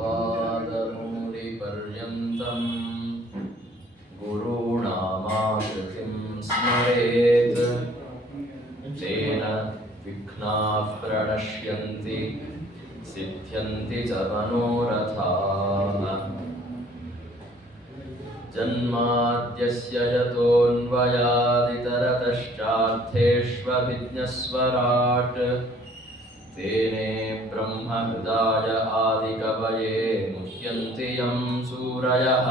पादमूलिपर्यन्तं गुरूणामाकृतिं स्मरेत् तेन विघ्नाः प्रणश्यन्ति सिद्ध्यन्ति च मनोरथाः। जन्माद्यस्य यतोऽन्वयादितरतश्चार्थेष्वभिज्ञस्वराट् तेने ब्रह्महृदाय आदिकवये मुह्यन्ति यं सूरयः।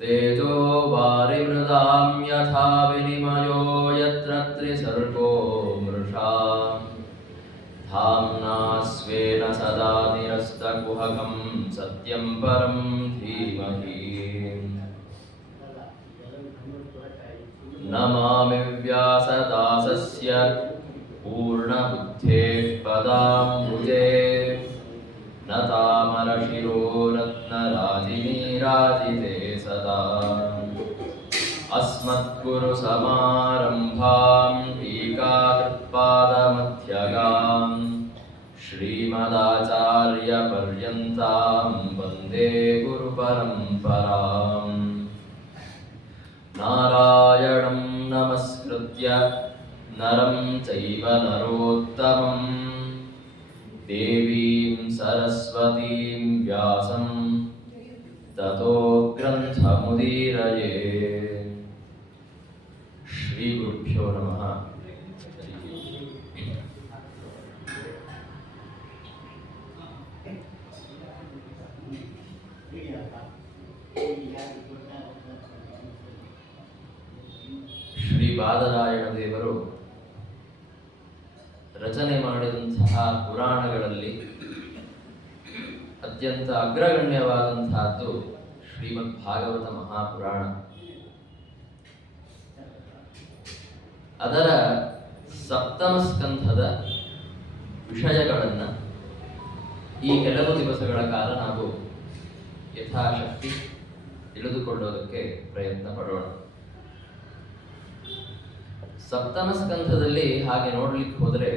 तेजो वारिमृदां यथा विनिमयो यत्र त्रिसर्गो मृषा धाम्ना स्वेन सदा निरस्तकुहकं सत्यं परं धीमहि। नमामि व्यासदासस्य पूर्णबुद्धेः पदाम्बुजे नतामरशिरो रत्नराजिनीराजिते सदा। अस्मद्गुरुसमारम्भां टीकाकृत्पादमध्यगां श्रीमदाचार्यपर्यन्तां वन्दे गुरुपरम्पराम्। नारायणं नमस्कृत्य नरं चैव नरोत्तमं देवीं सरस्वतीं व्यासं ततो ग्रन्थमुदीरये। ಶ್ರೀ ಗುರುಭ್ಯೋ ನಮಃ. ಶ್ರೀ ಬಾದರಾಯಣ ದೇವರು ರಚನೆ ಮಾಡಿದಂತಹ ಪುರಾಣಗಳಲ್ಲಿ ಅತ್ಯಂತ ಅಗ್ರಗಣ್ಯವಾದಂತಹದ್ದು ಶ್ರೀಮದ್ ಭಾಗವತ ಮಹಾಪುರಾಣ. ಅದರ ಸಪ್ತಮ ಸ್ಕಂಧದ ವಿಷಯಗಳನ್ನು ಈ ಕೆಲವು ದಿವಸಗಳ ಕಾಲ ನಾವು ಯಥಾಶಕ್ತಿ ತಿಳಿದುಕೊಳ್ಳೋದಕ್ಕೆ ಪ್ರಯತ್ನ ಪಡೋಣ. ಸಪ್ತಮ ಸ್ಕಂಧದಲ್ಲಿ ಹಾಗೆ ನೋಡ್ಲಿಕ್ಕೆ ಹೋದರೆ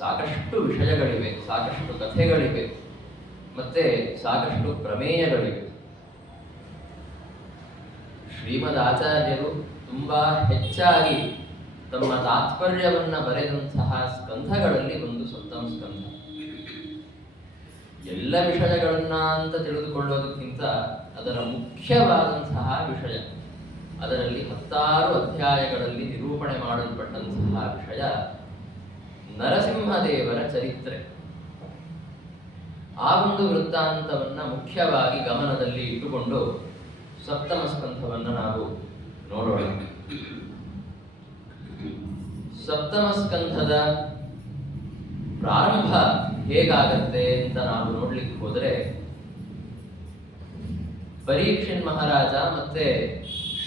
ಸಾಕಷ್ಟು ವಿಷಯಗಳಿವೆ, ಸಾಕಷ್ಟು ಕಥೆಗಳಿವೆ, ಮತ್ತೆ ಸಾಕಷ್ಟು ಪ್ರಮೇಯಗಳಿವೆ. ಶ್ರೀಮದ್ ಆಚಾರ್ಯರು ತುಂಬಾ ಹೆಚ್ಚಾಗಿ ತಮ್ಮ ತಾತ್ಪರ್ಯವನ್ನ ಬರೆದಂತಹ ಸ್ಕಂಧಗಳಲ್ಲಿ ಒಂದು ಸಪ್ತಮ ಸ್ಕಂಧ. ಎಲ್ಲ ವಿಷಯಗಳನ್ನ ಅಂತ ತಿಳಿದುಕೊಳ್ಳೋದಕ್ಕಿಂತ ಅದರ ಮುಖ್ಯವಾದಂತಹ ವಿಷಯ, ಅದರಲ್ಲಿ 16 ಅಧ್ಯಾಯಗಳಲ್ಲಿ ನಿರೂಪಣೆ ಮಾಡಲ್ಪಟ್ಟಂತಹ ವಿಷಯ ನರಸಿಂಹದೇವರ ಚರಿತ್ರೆ. ಆ ಒಂದು ವೃತ್ತಾಂತವನ್ನ ಮುಖ್ಯವಾಗಿ ಗಮನದಲ್ಲಿ ಇಟ್ಟುಕೊಂಡು ಸಪ್ತಮ ಸ್ಕಂಧವನ್ನು ನಾವು ನೋಡೋಣ. ಸಪ್ತಮ ಸ್ಕಂಧದ ಪ್ರಾರಂಭ ಹೇಗಾಗತ್ತೆ ಅಂತ ನಾವು ನೋಡ್ಲಿಕ್ಕೆ ಹೋದರೆ, ಪರೀಕ್ಷಿನ್ ಮಹಾರಾಜ ಮತ್ತೆ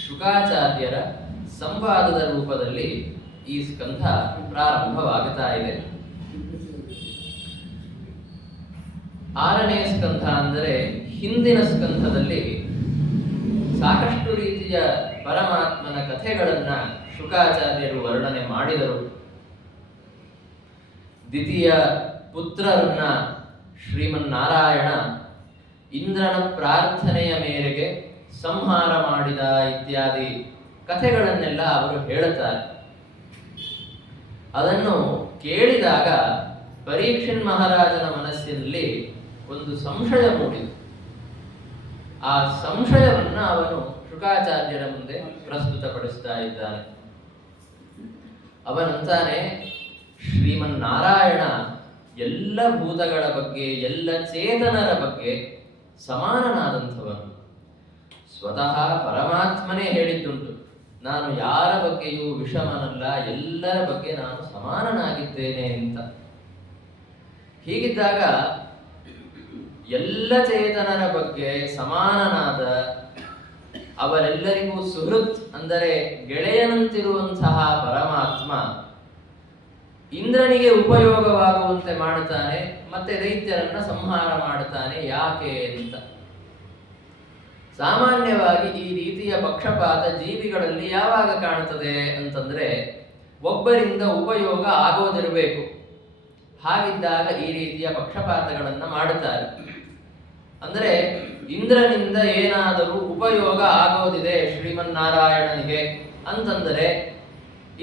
ಶುಕಾಚಾರ್ಯರ ಸಂವಾದದ ರೂಪದಲ್ಲಿ ಈ ಸ್ಕಂಧ ಪ್ರಾರಂಭವಾಗುತ್ತಾ ಇದೆ. 6ನೇ ಸ್ಕಂಧ ಅಂದರೆ ಹಿಂದಿನ ಸ್ಕಂಧದಲ್ಲಿ ಸಾಕಷ್ಟು ರೀತಿಯ ಪರಮಾತ್ಮನ ಕಥೆಗಳನ್ನ ಶುಕಾಚಾರ್ಯರು ವರ್ಣನೆ ಮಾಡಿದರು. ದ್ವಿತೀಯ ಪುತ್ರರನ್ನ ಶ್ರೀಮನ್ನಾರಾಯಣ ಇಂದ್ರನ ಪ್ರಾರ್ಥನೆಯ ಮೇರೆಗೆ ಸಂಹಾರ ಮಾಡಿದ ಇತ್ಯಾದಿ ಕಥೆಗಳನ್ನೆಲ್ಲ ಅವರು ಹೇಳುತ್ತಾರೆ. ಅದನ್ನು ಕೇಳಿದಾಗ ಪರೀಕ್ಷಿನ್ ಮಹಾರಾಜನ ಮನಸ್ಸಿನಲ್ಲಿ ಒಂದು ಸಂಶಯ ಮೂಡಿತು. ಆ ಸಂಶಯವನ್ನ ಅವನು ಶುಕಾಚಾರ್ಯರ ಮುಂದೆ ಪ್ರಸ್ತುತಪಡಿಸ್ತಾ ಇದ್ದಾನೆ. ಅವನಂತಾನೆ, ಶ್ರೀಮನ್ನಾರಾಯಣ ಎಲ್ಲ ಭೂತಗಳ ಬಗ್ಗೆ, ಎಲ್ಲ ಚೇತನರ ಬಗ್ಗೆ ಸಮಾನನಾದಂಥವನು. ಸ್ವತಃ ಪರಮಾತ್ಮನೇ ಹೇಳಿದ್ದುಂಟು, ನಾನು ಯಾರ ಬಗ್ಗೆಯೂ ವಿಷಮನಲ್ಲ, ಎಲ್ಲರ ಬಗ್ಗೆ ನಾನು ಸಮಾನನಾಗಿದ್ದೇನೆ ಅಂತ. ಹೀಗಿದ್ದಾಗ ಎಲ್ಲ ಚೇತನರ ಬಗ್ಗೆ ಸಮಾನನಾದ, ಅವರೆಲ್ಲರಿಗೂ ಸುಹೃತ್ ಅಂದರೆ ಗೆಳೆಯನಂತಿರುವಂತಹ ಪರಮಾತ್ಮ ಇಂದ್ರನಿಗೆ ಉಪಯೋಗವಾಗುವಂತೆ ಮಾಡುತ್ತಾನೆ, ಮತ್ತೆ ದೈತ್ಯರನ್ನ ಸಂಹಾರ ಮಾಡುತ್ತಾನೆ ಯಾಕೆ ಅಂತ. ಸಾಮಾನ್ಯವಾಗಿ ಈ ರೀತಿಯ ಪಕ್ಷಪಾತ ಜೀವಿಗಳಲ್ಲಿ ಯಾವಾಗ ಕಾಣುತ್ತದೆ ಅಂತಂದ್ರೆ, ಒಬ್ಬರಿಂದ ಉಪಯೋಗ ಆಗೋದಿರಬೇಕು. ಹಾಗಿದ್ದಾಗ ಈ ರೀತಿಯ ಪಕ್ಷಪಾತಗಳನ್ನು ಮಾಡುತ್ತಾರೆ. ಅಂದರೆ ಇಂದ್ರನಿಂದ ಏನಾದರೂ ಉಪಯೋಗ ಆಗೋದಿದೆ ಶ್ರೀಮನ್ನಾರಾಯಣನಿಗೆ ಅಂತಂದರೆ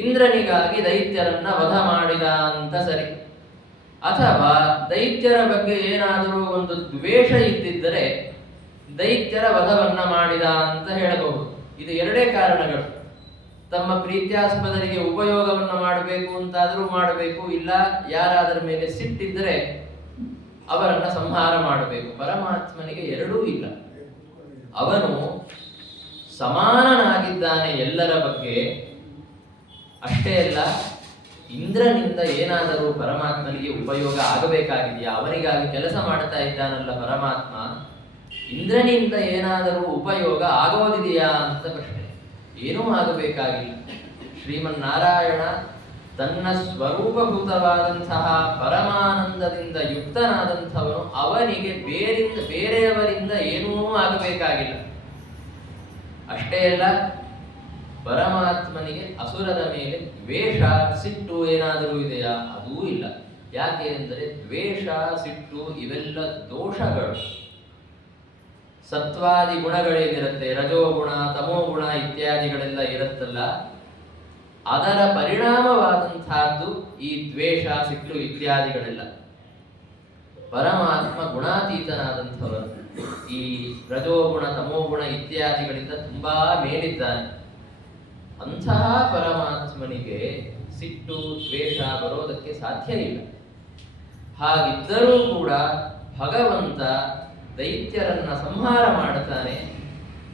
ಇಂದ್ರನಿಗಾಗಿ ದೈತ್ಯರನ್ನ ವಧ ಮಾಡಿದ ಅಂತ ಸರಿ. ಅಥವಾ ದೈತ್ಯರ ಬಗ್ಗೆ ಏನಾದರೂ ಒಂದು ದ್ವೇಷ ಇದ್ದಿದ್ದರೆ ದೈತ್ಯರ ವಧವನ್ನ ಮಾಡಿದ ಅಂತ ಹೇಳಬಹುದು. ಇದು ಎರಡೇ ಕಾರಣಗಳು. ತಮ್ಮ ಪ್ರೀತ್ಯಾಸ್ಪದರಿಗೆ ಉಪಯೋಗವನ್ನು ಮಾಡಬೇಕು ಅಂತಾದರೂ ಮಾಡಬೇಕು, ಇಲ್ಲ ಯಾರಾದರ ಮೇಲೆ ಸಿಟ್ಟಿದ್ದರೆ ಅವರನ್ನ ಸಂಹಾರ ಮಾಡಬೇಕು. ಪರಮಾತ್ಮನಿಗೆ ಎರಡೂ ಇಲ್ಲ. ಅವನು ಸಮಾನನಾಗಿದ್ದಾನೆ ಎಲ್ಲರ ಬಗ್ಗೆ. ಅಷ್ಟೇ ಅಲ್ಲ, ಇಂದ್ರನಿಂದ ಏನಾದರೂ ಪರಮಾತ್ಮನಿಗೆ ಉಪಯೋಗ ಆಗಬೇಕಾಗಿದೆಯಾ? ಅವನಿಗಾಗಿ ಕೆಲಸ ಮಾಡ್ತಾ ಇದ್ದಾನಲ್ಲ ಪರಮಾತ್ಮ, ಇಂದ್ರನಿಂದ ಏನಾದರೂ ಉಪಯೋಗ ಆಗೋದಿದೆಯಾ ಅಂತ ಪ್ರಶ್ನೆ. ಏನೂ ಆಗಬೇಕಾಗಿಲ್ಲ. ಶ್ರೀಮನ್ನಾರಾಯಣ ತನ್ನ ಸ್ವರೂಪಭೂತವಾದಂತಹ ಪರಮಾನಂದದಿಂದ ಯುಕ್ತನಾದಂಥವನು. ಅವನಿಗೆ ಬೇರೆಯವರಿಂದ ಏನೂ ಆಗಬೇಕಾಗಿಲ್ಲ. ಅಷ್ಟೇ ಅಲ್ಲ, ಪರಮಾತ್ಮನಿಗೆ ಅಸುರರ ಮೇಲೆ ದ್ವೇಷ, ಸಿಟ್ಟು ಏನಾದರೂ ಇದೆಯಾ? ಅದೂ ಇಲ್ಲ. ಯಾಕೆ ಅಂದರೆ ದ್ವೇಷ, ಸಿಟ್ಟು ಇವೆಲ್ಲ ದೋಷಗಳು. ಸತ್ವಾದಿ ಗುಣಗಳೇನಿರುತ್ತೆ, ರಜೋಗುಣ, ತಮೋಗುಣ ಇತ್ಯಾದಿಗಳೆಲ್ಲ ಇರುತ್ತಲ್ಲ, ಅದರ ಪರಿಣಾಮವಾದಂತಹದ್ದು ಈ ದ್ವೇಷ, ಸಿಟ್ಟು ಇತ್ಯಾದಿಗಳೆಲ್ಲ. ಪರಮಾತ್ಮ ಗುಣಾತೀತನಾದಂಥವನು. ಈ ರಜೋಗುಣ, ತಮೋಗುಣ ಇತ್ಯಾದಿಗಳಿಂದ ತುಂಬಾ ಮೇಲಿದ್ದಾನೆ. ಅಂತಹ ಪರಮಾತ್ಮನಿಗೆ ಸಿಟ್ಟು, ದ್ವೇಷ ಬರೋದಕ್ಕೆ ಸಾಧ್ಯ ಇಲ್ಲ. ಹಾಗಿದ್ದರೂ ಕೂಡ ಭಗವಂತ ದೈತ್ಯರನ್ನ ಸಂಹಾರ ಮಾಡುತ್ತಾನೆ,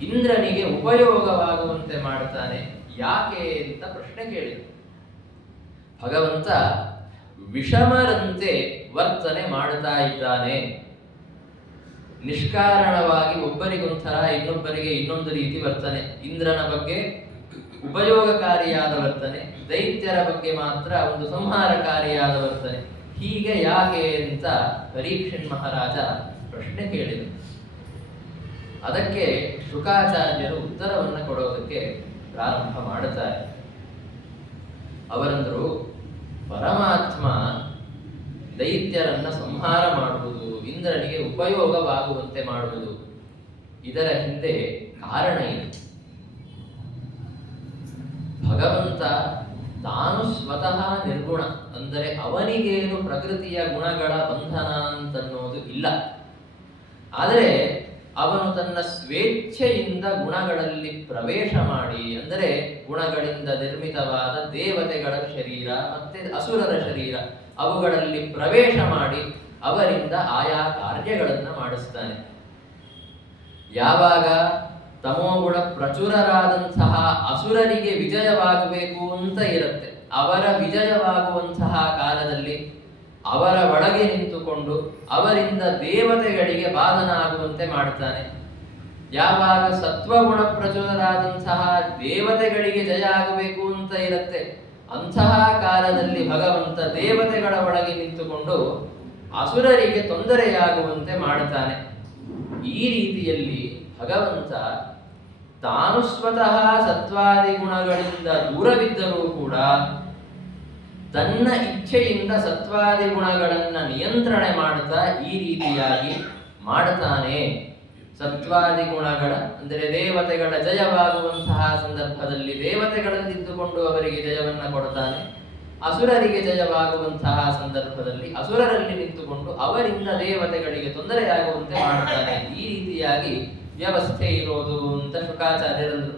ಇಂದ್ರನಿಗೆ ಉಪಯೋಗವಾಗುವಂತೆ ಮಾಡುತ್ತಾನೆ. ಯಾಕೆ ಅಂತ ಪ್ರಶ್ನೆ ಕೇಳಿದರು. ಭಗವಂತ ವಿಷಮರಂತೆ ವರ್ತನೆ ಮಾಡುತ್ತಾ ಇದ್ದಾನೆ. ನಿಷ್ಕಾರಣವಾಗಿ ಒಬ್ಬರಿಗೊಂಥರ, ಇನ್ನೊಬ್ಬರಿಗೆ ಇನ್ನೊಂದು ರೀತಿ ವರ್ತನೆ. ಇಂದ್ರನ ಬಗ್ಗೆ ಉಪಯೋಗಕಾರಿಯಾದ ವರ್ತನೆ, ದೈತ್ಯರ ಬಗ್ಗೆ ಮಾತ್ರ ಒಂದು ಸಂಹಾರಕಾರಿಯಾದ ವರ್ತನೆ. ಹೀಗೆ ಯಾಕೆ ಅಂತ ಪರೀಕ್ಷನ್ ಮಹಾರಾಜ ಪ್ರಶ್ನೆ ಕೇಳಿದರು. ಅದಕ್ಕೆ ಶುಕಾಚಾರ್ಯರು ಉತ್ತರವನ್ನು ಕೊಡೋದಕ್ಕೆ ಪ್ರಾರಂಭ ಮಾಡುತ್ತಾರೆ. ಅವರಂದರು, ಪರಮಾತ್ಮ ದೈತ್ಯರನ್ನ ಸಂಹಾರ ಮಾಡುವುದು, ಇಂದ್ರನಿಗೆ ಉಪಯೋಗವಾಗುವಂತೆ ಮಾಡುವುದು, ಇದರ ಹಿಂದೆ ಕಾರಣ ಇದೆ. ಭಗವಂತ ತಾನು ಸ್ವತಃ ನಿರ್ಗುಣ, ಅಂದರೆ ಅವನಿಗೇನು ಪ್ರಕೃತಿಯ ಗುಣಗಳ ಬಂಧನ ಅಂತನ್ನೋದು ಇಲ್ಲ. ಆದರೆ ಅವನು ತನ್ನ ಸ್ವೇಚ್ಛೆಯಿಂದ ಗುಣಗಳಲ್ಲಿ ಪ್ರವೇಶ ಮಾಡಿ, ಅಂದರೆ ಗುಣಗಳಿಂದ ನಿರ್ಮಿತವಾದ ದೇವತೆಗಳ ಶರೀರ ಮತ್ತೆ ಅಸುರರ ಶರೀರ, ಅವುಗಳಲ್ಲಿ ಪ್ರವೇಶ ಮಾಡಿ ಅವರಿಂದ ಆಯಾ ಕಾರ್ಯಗಳನ್ನು ಮಾಡಿಸ್ತಾನೆ. ಯಾವಾಗ ತಮೋಗುಣ ಪ್ರಚುರರಾದಂತಹ ಅಸುರರಿಗೆ ವಿಜಯವಾಗಬೇಕು ಅಂತ ಇರುತ್ತೆ, ಅವರ ವಿಜಯವಾಗುವಂತಹ ಕಾಲದಲ್ಲಿ ಅವರ ಒಳಗೆ ನಿಂತುಕೊಂಡು ಅವರಿಂದ ದೇವತೆಗಳಿಗೆ ಬಾಧನ ಆಗುವಂತೆ ಮಾಡುತ್ತಾನೆ. ಯಾವಾಗ ಸತ್ವಗುಣ ಪ್ರಚುರರಾದಂತಹ ದೇವತೆಗಳಿಗೆ ಜಯ ಆಗಬೇಕು ಅಂತ ಇರುತ್ತೆ, ಅಂತಹ ಕಾಲದಲ್ಲಿ ಭಗವಂತ ದೇವತೆಗಳ ಒಳಗೆ ನಿಂತುಕೊಂಡು ಅಸುರರಿಗೆ ತೊಂದರೆಯಾಗುವಂತೆ ಮಾಡುತ್ತಾನೆ. ಈ ರೀತಿಯಲ್ಲಿ ಭಗವಂತ ತಾನು ಸ್ವತಃ ಸತ್ವಾದಿ ಗುಣಗಳಿಂದ ದೂರವಿದ್ದರೂ ಕೂಡ ತನ್ನ ಇಚ್ಛೆಯಿಂದ ಸತ್ವಾದಿ ಗುಣಗಳನ್ನ ನಿಯಂತ್ರಣೆ ಮಾಡುತ್ತಾ ಈ ರೀತಿಯಾಗಿ ಮಾಡುತ್ತಾನೆ. ಸತ್ವಾದಿ ಗುಣಗಳ ಅಂದರೆ ದೇವತೆಗಳ ಜಯವಾಗುವಂತಹ ಸಂದರ್ಭದಲ್ಲಿ ದೇವತೆಗಳಲ್ಲಿದ್ದುಕೊಂಡು ಅವರಿಗೆ ಜಯವನ್ನು ಕೊಡುತ್ತಾನೆ. ಅಸುರರಿಗೆ ಜಯವಾಗುವಂತಹ ಸಂದರ್ಭದಲ್ಲಿ ಅಸುರರಲ್ಲಿ ನಿಂತುಕೊಂಡು ಅವರಿಂದ ದೇವತೆಗಳಿಗೆ ತೊಂದರೆಯಾಗುವಂತೆ ಮಾಡುತ್ತಾನೆ. ಈ ರೀತಿಯಾಗಿ ವ್ಯವಸ್ಥೆ ಇರೋದು ಅಂತ ಶುಕಾಚಾರ್ಯರಂದರು.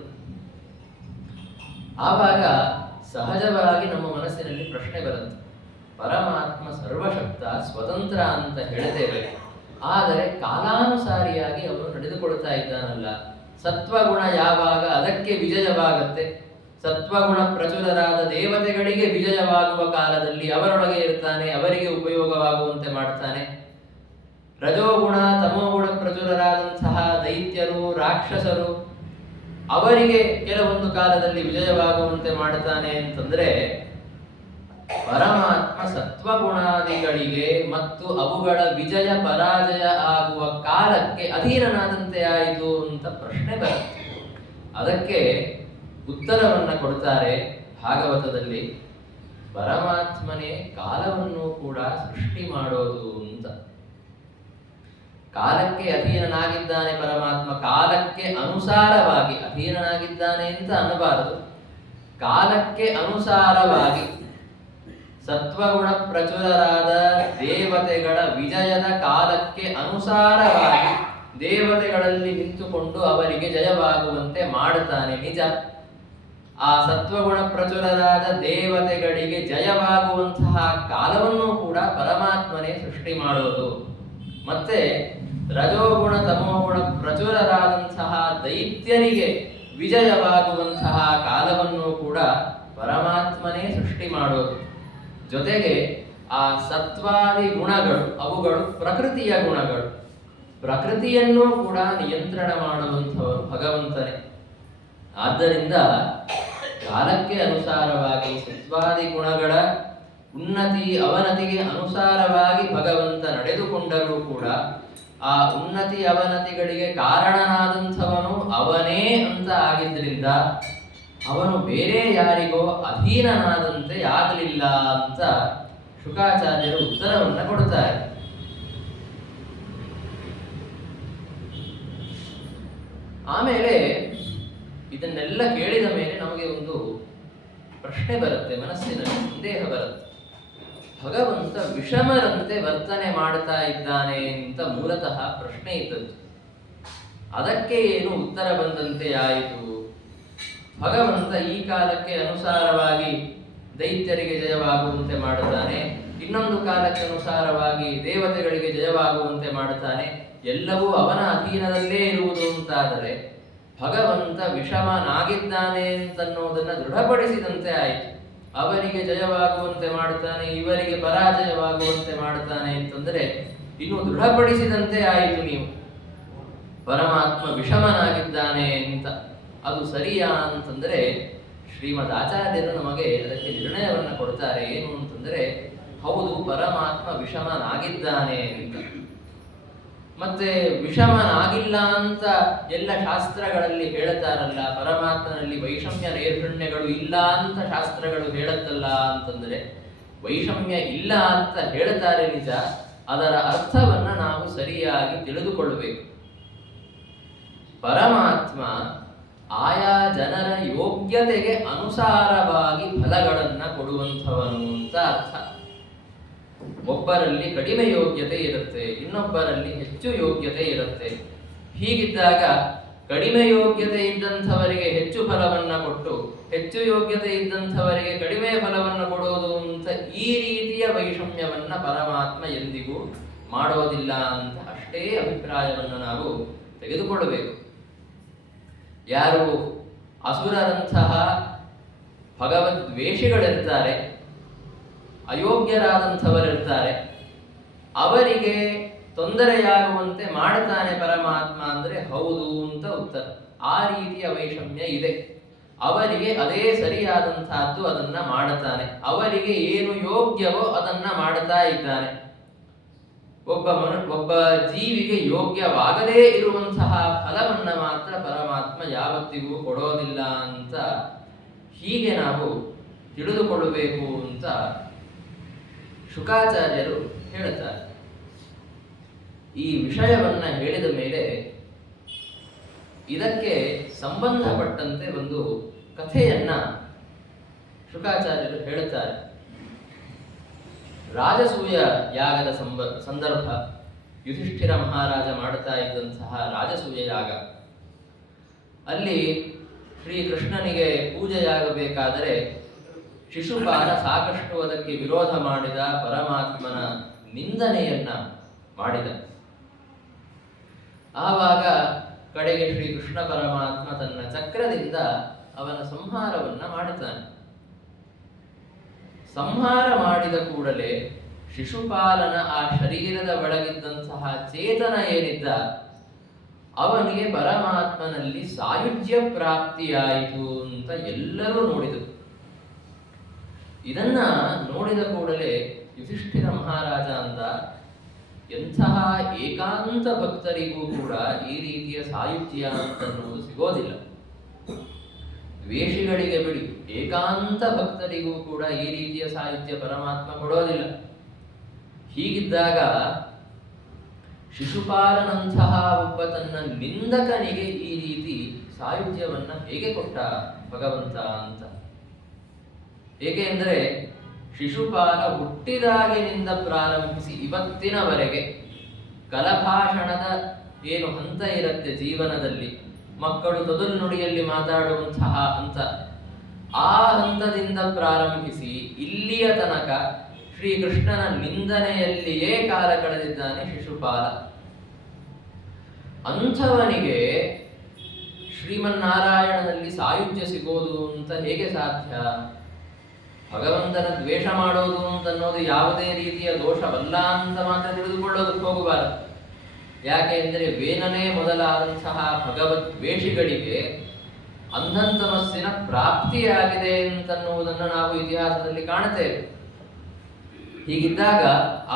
ಆವಾಗ ಸಹಜವಾಗಿ ನಮ್ಮ ಮನಸ್ಸಿನಲ್ಲಿ ಪ್ರಶ್ನೆ ಬರುತ್ತೆ, ಪರಮಾತ್ಮ ಸರ್ವಶಕ್ತ ಸ್ವತಂತ್ರ ಅಂತ ಹೇಳಿದ್ದೇವೆ, ಆದರೆ ಕಾಲಾನುಸಾರಿಯಾಗಿ ಅವನು ನಡೆದುಕೊಳ್ತಾ ಇದ್ದಾನಲ್ಲ. ಸತ್ವಗುಣ ಯಾವಾಗ ಅದಕ್ಕೆ ವಿಜಯವಾಗತ್ತೆ, ಸತ್ವಗುಣ ಪ್ರಚುರರಾದ ದೇವತೆಗಳಿಗೆ ವಿಜಯವಾಗುವ ಕಾಲದಲ್ಲಿ ಅವರೊಳಗೆ ಇರ್ತಾನೆ, ಅವರಿಗೆ ಉಪಯೋಗವಾಗುವಂತೆ ಮಾಡ್ತಾನೆ. ರಜೋಗುಣ ತಮೋಗುಣ ಪ್ರಚುರರಾದಂತಹ ದೈತ್ಯರು, ರಾಕ್ಷಸರು, ಅವರಿಗೆ ಕೆಲವೊಂದು ಕಾಲದಲ್ಲಿ ವಿಜಯವಾಗುವಂತೆ ಮಾಡುತ್ತಾನೆ ಅಂತಂದ್ರೆ ಪರಮಾತ್ಮ ಸತ್ವಗುಣಾದಿಗಳಿಗೆ ಮತ್ತು ಅವುಗಳ ವಿಜಯ ಪರಾಜಯ ಆಗುವ ಕಾಲಕ್ಕೆ ಅಧೀನನಾದಂತೆ ಆಯಿತು ಅಂತ ಪ್ರಶ್ನೆ ಬರುತ್ತೆ. ಅದಕ್ಕೆ ಉತ್ತರವನ್ನ ಕೊಡ್ತಾರೆ ಭಾಗವತದಲ್ಲಿ, ಪರಮಾತ್ಮನೇ ಕಾಲವನ್ನು ಕೂಡ ಸೃಷ್ಟಿ ಮಾಡೋದು ಅಂತ. ಕಾಲಕ್ಕೆ ಅಧೀನನಾಗಿದ್ದಾನೆ ಪರಮಾತ್ಮ. ಕಾಲಕ್ಕೆ ಅನುಸಾರವಾಗಿ ಅಧೀನನಾಗಿದ್ದಾನೆ ಅಂತ ಅನ್ನಬಾರದು, ಕಾಲಕ್ಕೆ ಅನುಸಾರವಾಗಿ ಸತ್ವಗುಣ ಪ್ರಚುರರಾದ ದೇವತೆಗಳ ವಿಜಯದ ಕಾಲಕ್ಕೆ ಅನುಸಾರವಾಗಿ ದೇವತೆಗಳಲ್ಲಿ ನಿಂತುಕೊಂಡು ಅವರಿಗೆ ಜಯವಾಗುವಂತೆ ಮಾಡುತ್ತಾನೆ. ನಿಜ, ಆ ಸತ್ವಗುಣ ಪ್ರಚುರರಾದ ದೇವತೆಗಳಿಗೆ ಜಯವಾಗುವಂತಹ ಕಾಲವನ್ನು ಕೂಡ ಪರಮಾತ್ಮನೇ ಸೃಷ್ಟಿ ಮಾಡೋದು. ಮತ್ತೆ ರಜೋಗುಣ ತಮೋಗುಣ ಪ್ರಚುರರಾದಂತಹ ದೈತ್ಯರಿಗೆ ವಿಜಯವಾಗುವಂತಹ ಕಾಲವನ್ನು ಕೂಡ ಪರಮಾತ್ಮನೇ ಸೃಷ್ಟಿ ಮಾಡೋದು. ಜೊತೆಗೆ ಆ ಸತ್ವಾದಿ ಗುಣಗಳು ಅವುಗಳು ಪ್ರಕೃತಿಯ ಗುಣಗಳು, ಪ್ರಕೃತಿಯನ್ನೂ ಕೂಡ ನಿಯಂತ್ರಣ ಮಾಡುವಂಥವರು ಭಗವಂತನೇ. ಆದ್ದರಿಂದ ಕಾಲಕ್ಕೆ ಅನುಸಾರವಾಗಿ ಸತ್ವಾದಿ ಗುಣಗಳ ಉನ್ನತಿ ಅವನತಿಗೆ ಅನುಸಾರವಾಗಿ ಭಗವಂತ ನಡೆದುಕೊಂಡರೂ ಕೂಡ ಆ ಉನ್ನತಿ ಅವನತಿಗಳಿಗೆ ಕಾರಣನಾದಂಥವನು ಅವನೇ ಅಂತ ಆಗಿದ್ದರಿಂದ ಅವನು ಬೇರೆ ಯಾರಿಗೋ ಅಧೀನನಾದಂತೆ ಆಗಲಿಲ್ಲ ಅಂತ ಶುಕಾಚಾರ್ಯರು ಉತ್ತರವನ್ನು ಕೊಡುತ್ತಾರೆ. ಆಮೇಲೆ ಇದನ್ನೆಲ್ಲ ಕೇಳಿದ ಮೇಲೆ ನಮಗೆ ಒಂದು ಪ್ರಶ್ನೆ ಬರುತ್ತೆ, ಮನಸ್ಸಿನಲ್ಲಿ ಸಂದೇಹ ಬರುತ್ತೆ. ಭಗವಂತ ವಿಷಮರಂತೆ ವರ್ತನೆ ಮಾಡ್ತಾ ಇದ್ದಾನೆ ಅಂತ ಮೂಲತಃ ಪ್ರಶ್ನೆ ಇದ್ದದ್ದು. ಅದಕ್ಕೆ ಏನು ಉತ್ತರ ಬಂದಂತೆ ಆಯಿತು? ಭಗವಂತ ಈ ಕಾಲಕ್ಕೆ ಅನುಸಾರವಾಗಿ ದೈತ್ಯರಿಗೆ ಜಯವಾಗುವಂತೆ ಮಾಡುತ್ತಾನೆ, ಇನ್ನೊಂದು ಕಾಲಕ್ಕೆ ಅನುಸಾರವಾಗಿ ದೇವತೆಗಳಿಗೆ ಜಯವಾಗುವಂತೆ ಮಾಡುತ್ತಾನೆ. ಎಲ್ಲವೂ ಅವನ ಅಧೀನದಲ್ಲೇ ಇರುವುದು ಅಂತಾದರೆ ಭಗವಂತ ವಿಷಮನಾಗಿದ್ದಾನೆ ಅಂತನ್ನೋದನ್ನು ದೃಢಪಡಿಸಿದಂತೆ ಆಯಿತು. ಅವರಿಗೆ ಜಯವಾಗುವಂತೆ ಮಾಡುತ್ತಾನೆ, ಇವರಿಗೆ ಪರಾಜಯವಾಗುವಂತೆ ಮಾಡುತ್ತಾನೆ ಅಂತಂದರೆ ಇನ್ನು ದೃಢಪಡಿಸಿದಂತೆ ಆಯಿತು ನೀವು ಪರಮಾತ್ಮ ವಿಷಮನಾಗಿದ್ದಾನೆ ಅಂತ. ಅದು ಸರಿಯಾ ಅಂತಂದರೆ ಶ್ರೀಮದ್ ಆಚಾರ್ಯರು ನಮಗೆ ಅದಕ್ಕೆ ನಿರ್ಣಯವನ್ನು ಕೊಡ್ತಾರೆ. ಏನು ಅಂತಂದರೆ, ಹೌದು, ಪರಮಾತ್ಮ ವಿಷಮನಾಗಿದ್ದಾನೆ ಅಂತ. ಮತ್ತೆ ವಿಷಮನಾಗಿಲ್ಲ ಅಂತ ಎಲ್ಲ ಶಾಸ್ತ್ರಗಳಲ್ಲಿ ಹೇಳುತ್ತಾರಲ್ಲ, ಪರಮಾತ್ಮನಲ್ಲಿ ವೈಷಮ್ಯ ನೈರ್ಗುಣ್ಯಗಳು ಇಲ್ಲ ಅಂತ ಶಾಸ್ತ್ರಗಳು ಹೇಳುತ್ತಲ್ಲ ಅಂತಂದರೆ, ವೈಷಮ್ಯ ಇಲ್ಲ ಅಂತ ಹೇಳುತ್ತಾರೆ ನಿಜ, ಅದರ ಅರ್ಥವನ್ನ ನಾವು ಸರಿಯಾಗಿ ತಿಳಿದುಕೊಳ್ಳಬೇಕು. ಪರಮಾತ್ಮ ಆಯಾ ಜನರ ಯೋಗ್ಯತೆಗೆ ಅನುಸಾರವಾಗಿ ಫಲಗಳನ್ನು ಕೊಡುವಂಥವನು ಅಂತ ಅರ್ಥ. ಒಬ್ಬರಲ್ಲಿ ಕಡಿಮೆ ಯೋಗ್ಯತೆ ಇರುತ್ತೆ, ಇನ್ನೊಬ್ಬರಲ್ಲಿ ಹೆಚ್ಚು ಯೋಗ್ಯತೆ ಇರುತ್ತೆ. ಹೀಗಿದ್ದಾಗ ಕಡಿಮೆ ಯೋಗ್ಯತೆ ಇದ್ದಂಥವರಿಗೆ ಹೆಚ್ಚು ಫಲವನ್ನು ಕೊಟ್ಟು ಹೆಚ್ಚು ಯೋಗ್ಯತೆ ಇದ್ದಂಥವರಿಗೆ ಕಡಿಮೆ ಫಲವನ್ನು ಕೊಡುವುದು ಅಂತ ಈ ರೀತಿಯ ವೈಷಮ್ಯವನ್ನು ಪರಮಾತ್ಮ ಎಂದಿಗೂ ಮಾಡೋದಿಲ್ಲ ಅಂತ ಅಷ್ಟೇ ಅಭಿಪ್ರಾಯವನ್ನು ನಾವು ತೆಗೆದುಕೊಳ್ಳಬೇಕು. ಯಾರು ಅಸುರರಂತಹ ಭಗವದ್ವೇಷಿಗಳಿರ್ತಾರೆ, ಅಯೋಗ್ಯರಾದಂಥವರಿರ್ತಾರೆ, ಅವರಿಗೆ ತೊಂದರೆಯಾಗುವಂತೆ ಮಾಡುತ್ತಾನೆ ಪರಮಾತ್ಮ ಅಂದರೆ ಹೌದು ಅಂತ ಉತ್ತರ. ಆ ರೀತಿಯ ವೈಷಮ್ಯ ಇದೆ. ಅವರಿಗೆ ಅದೇ ಸರಿಯಾದಂತಹದ್ದು ಅದನ್ನ ಮಾಡುತ್ತಾನೆ. ಅವರಿಗೆ ಏನು ಯೋಗ್ಯವೋ ಅದನ್ನ ಮಾಡುತ್ತಾ ಇದ್ದಾನೆ. ಒಬ್ಬ ಜೀವಿಗೆ ಯೋಗ್ಯವಾಗದೇ ಇರುವಂತಹ ಫಲವನ್ನ ಮಾತ್ರ ಪರಮಾತ್ಮ ಯಾವತ್ತಿಗೂ ಕೊಡೋದಿಲ್ಲ ಅಂತ ಹೀಗೆ ನಾವು ತಿಳಿದುಕೊಳ್ಳಬೇಕು ಅಂತ ಶುಕಾಚಾರ್ಯರು ಹೇಳುತ್ತಾರೆ. ಈ ವಿಷಯವನ್ನ ಹೇಳಿದ ಮೇಲೆ ಇದಕ್ಕೆ ಸಂಬಂಧಪಟ್ಟಂತೆ ಒಂದು ಕಥೆಯನ್ನ ಶುಕಾಚಾರ್ಯರು ಹೇಳುತ್ತಾರೆ. ರಾಜಸೂಯ ಯಾಗದ ಸಂದರ್ಭ, ಯುಧಿಷ್ಠಿರ ಮಹಾರಾಜ ಮಾಡುತ್ತಾ ಇದ್ದಂತಹ ರಾಜಸೂಯ ಯಾಗ. ಅಲ್ಲಿ ಶ್ರೀಕೃಷ್ಣನಿಗೆ ಪೂಜೆಯಾಗಬೇಕಾದರೆ ಶಿಶುಪಾಲ ಸಾಕಷ್ಟು ಅದಕ್ಕೆ ವಿರೋಧ ಮಾಡಿದ, ಪರಮಾತ್ಮನ ನಿಂದನೆಯನ್ನ ಮಾಡಿದ. ಆವಾಗ ಕಡೆಗೆ ಶ್ರೀಕೃಷ್ಣ ಪರಮಾತ್ಮ ತನ್ನ ಚಕ್ರದಿಂದ ಅವನ ಸಂಹಾರವನ್ನ ಮಾಡುತ್ತಾನೆ. ಸಂಹಾರ ಮಾಡಿದ ಕೂಡಲೇ ಶಿಶುಪಾಲನ ಆ ಶರೀರದ ಒಳಗಿದ್ದಂತಹ ಚೇತನ ಏನಿದ್ದ ಅವನಿಗೆ ಪರಮಾತ್ಮನಲ್ಲಿ ಸಾಯುಜ್ಯ ಪ್ರಾಪ್ತಿಯಾಯಿತು ಅಂತ ಎಲ್ಲರೂ ನೋಡಿದರು. ಇದನ್ನ ನೋಡಿದ ಕೂಡಲೇ ಯುಧಿಷ್ಠಿರ ಮಹಾರಾಜ ಅಂತ, ಎಂತಹ ಏಕಾಂತ ಭಕ್ತರಿಗೂ ಕೂಡ ಈ ರೀತಿಯ ಸಾಯುಜ್ಯ ಅಂತನ್ನುವುದು ಸಿಗೋದಿಲ್ಲ. ದ್ವೇಷಿಗಳಿಗೆ ಬಿಡಿ, ಏಕಾಂತ ಭಕ್ತರಿಗೂ ಕೂಡ ಈ ರೀತಿಯ ಸಾಹಿತ್ಯ ಪರಮಾತ್ಮ ಕೊಡೋದಿಲ್ಲ. ಹೀಗಿದ್ದಾಗ ಶಿಶುಪಾಲನಂತಹ ಒಬ್ಬ ತನ್ನ ನಿಂದಕನಿಗೆ ಈ ರೀತಿ ಸಾಯುಜ್ಯವನ್ನ ಹೇಗೆ ಕೊಟ್ಟ ಭಗವಂತ ಅಂತ. ಏಕೆಂದರೆ ಶಿಶುಪಾಲ ಹುಟ್ಟಿದಾಗಿನಿಂದ ಪ್ರಾರಂಭಿಸಿ ಇವತ್ತಿನವರೆಗೆ ಕಲಭಾಷಣದ ಏನು ಹಂತ ಇರುತ್ತೆ ಜೀವನದಲ್ಲಿ, ಮಕ್ಕಳು ತೊದಲು ನುಡಿಯಲ್ಲಿ ಮಾತಾಡುವಂತಹ ಹಂತ, ಆ ಹಂತದಿಂದ ಪ್ರಾರಂಭಿಸಿ ಇಲ್ಲಿಯ ತನಕ ಶ್ರೀಕೃಷ್ಣನ ನಿಂದನೆಯಲ್ಲಿಯೇ ಕಾಲ ಕಳೆದಿದ್ದಾನೆ ಶಿಶುಪಾಲ. ಅಂಥವನಿಗೆ ಶ್ರೀಮನ್ನಾರಾಯಣನಲ್ಲಿ ಸಾಯುಜ್ಯ ಸಿಗೋದು ಅಂತ ಹೇಗೆ ಸಾಧ್ಯ? ಭಗವಂತನ ದ್ವೇಷ ಮಾಡೋದು ಅಂತನ್ನೋದು ಯಾವುದೇ ರೀತಿಯ ದೋಷವಲ್ಲ ಅಂತ ಮಾತ್ರ ತಿಳಿದುಕೊಳ್ಳೋದಕ್ಕೆ ಹೋಗಬಾರದು. ಯಾಕೆ ಅಂದರೆ ವೇನನೇ ಮೊದಲಾದಂತಹ ಭಗವದ್ವೇಷಿಗಳಿಗೆ ಅಂಧಂತಮಸ್ಸಿನ ಪ್ರಾಪ್ತಿಯಾಗಿದೆ ಅಂತನ್ನುವುದನ್ನು ನಾವು ಇತಿಹಾಸದಲ್ಲಿ ಕಾಣುತ್ತೇವೆ. ಹೀಗಿದ್ದಾಗ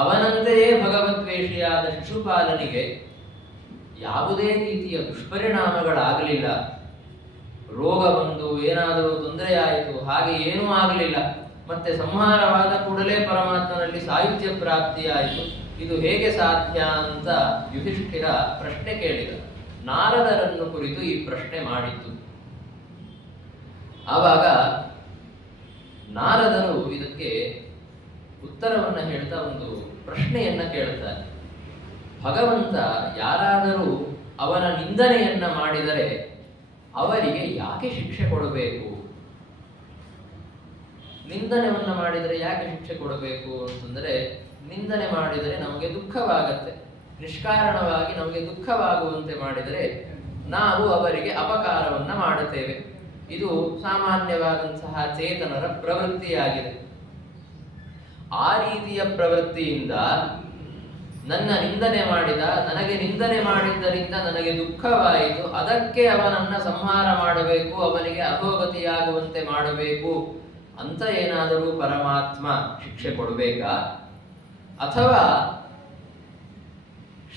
ಅವನಂತೆಯೇ ಭಗವದ್ವೇಷಿಯಾದ ಶಿಶುಪಾಲನಿಗೆ ಯಾವುದೇ ರೀತಿಯ ದುಷ್ಪರಿಣಾಮಗಳಾಗಲಿಲ್ಲ. ರೋಗ ಬಂದು ಏನಾದರೂ ತೊಂದರೆಯಾಯಿತು, ಹಾಗೆ ಏನೂ ಆಗಲಿಲ್ಲ. ಮತ್ತೆ ಸಂಹಾರವಾದ ಕೂಡಲೇ ಪರಮಾತ್ಮನಲ್ಲಿ ಸಾಯುಜ್ಯ ಪ್ರಾಪ್ತಿಯಾಯಿತು. ಇದು ಹೇಗೆ ಸಾಧ್ಯ ಅಂತ ಯುಧಿಷ್ಠಿರ ಪ್ರಶ್ನೆ ಕೇಳಿದ. ನಾರದರನ್ನು ಕುರಿತು ಈ ಪ್ರಶ್ನೆ ಮಾಡಿದ್ದು. ಆವಾಗ ನಾರದರು ಇದಕ್ಕೆ ಉತ್ತರವನ್ನು ಹೇಳ್ತಾ ಒಂದು ಪ್ರಶ್ನೆಯನ್ನ ಕೇಳುತ್ತಾರೆ. ಭಗವಂತ ಯಾರಾದರೂ ಅವನ ನಿಂದನೆಯನ್ನ ಮಾಡಿದರೆ ಅವರಿಗೆ ಯಾಕೆ ಶಿಕ್ಷೆ ಕೊಡಬೇಕು? ನಿಂದನೆಯನ್ನ ಮಾಡಿದರೆ ಯಾಕೆ ಶಿಕ್ಷೆ ಕೊಡಬೇಕು ಅಂತಂದರೆ, ನಿಂದನೆ ಮಾಡಿದರೆ ನಮಗೆ ದುಃಖವಾಗತ್ತೆ. ನಿಷ್ಕಾರಣವಾಗಿ ನಮಗೆ ದುಃಖವಾಗುವಂತೆ ಮಾಡಿದರೆ ನಾವು ಅವರಿಗೆ ಅಪಕಾರವನ್ನ ಮಾಡುತ್ತೇವೆ. ಇದು ಸಾಮಾನ್ಯವಾದಂತಹ ಚೇತನರ ಪ್ರವೃತ್ತಿಯಾಗಿದೆ. ಆ ರೀತಿಯ ಪ್ರವೃತ್ತಿಯಿಂದ ನನ್ನ ನಿಂದನೆ ಮಾಡಿದ, ನನಗೆ ನಿಂದನೆ ಮಾಡಿದ್ದರಿಂದ ನನಗೆ ದುಃಖವಾಯಿತು, ಅದಕ್ಕೆ ಅವನನ್ನ ಸಂಹಾರ ಮಾಡಬೇಕು, ಅವನಿಗೆ ಅಧೋಗತಿಯಾಗುವಂತೆ ಮಾಡಬೇಕು ಅಂತ ಏನಾದರೂ ಪರಮಾತ್ಮ ಶಿಕ್ಷೆ ಕೊಡಬೇಕಾ? ಅಥವಾ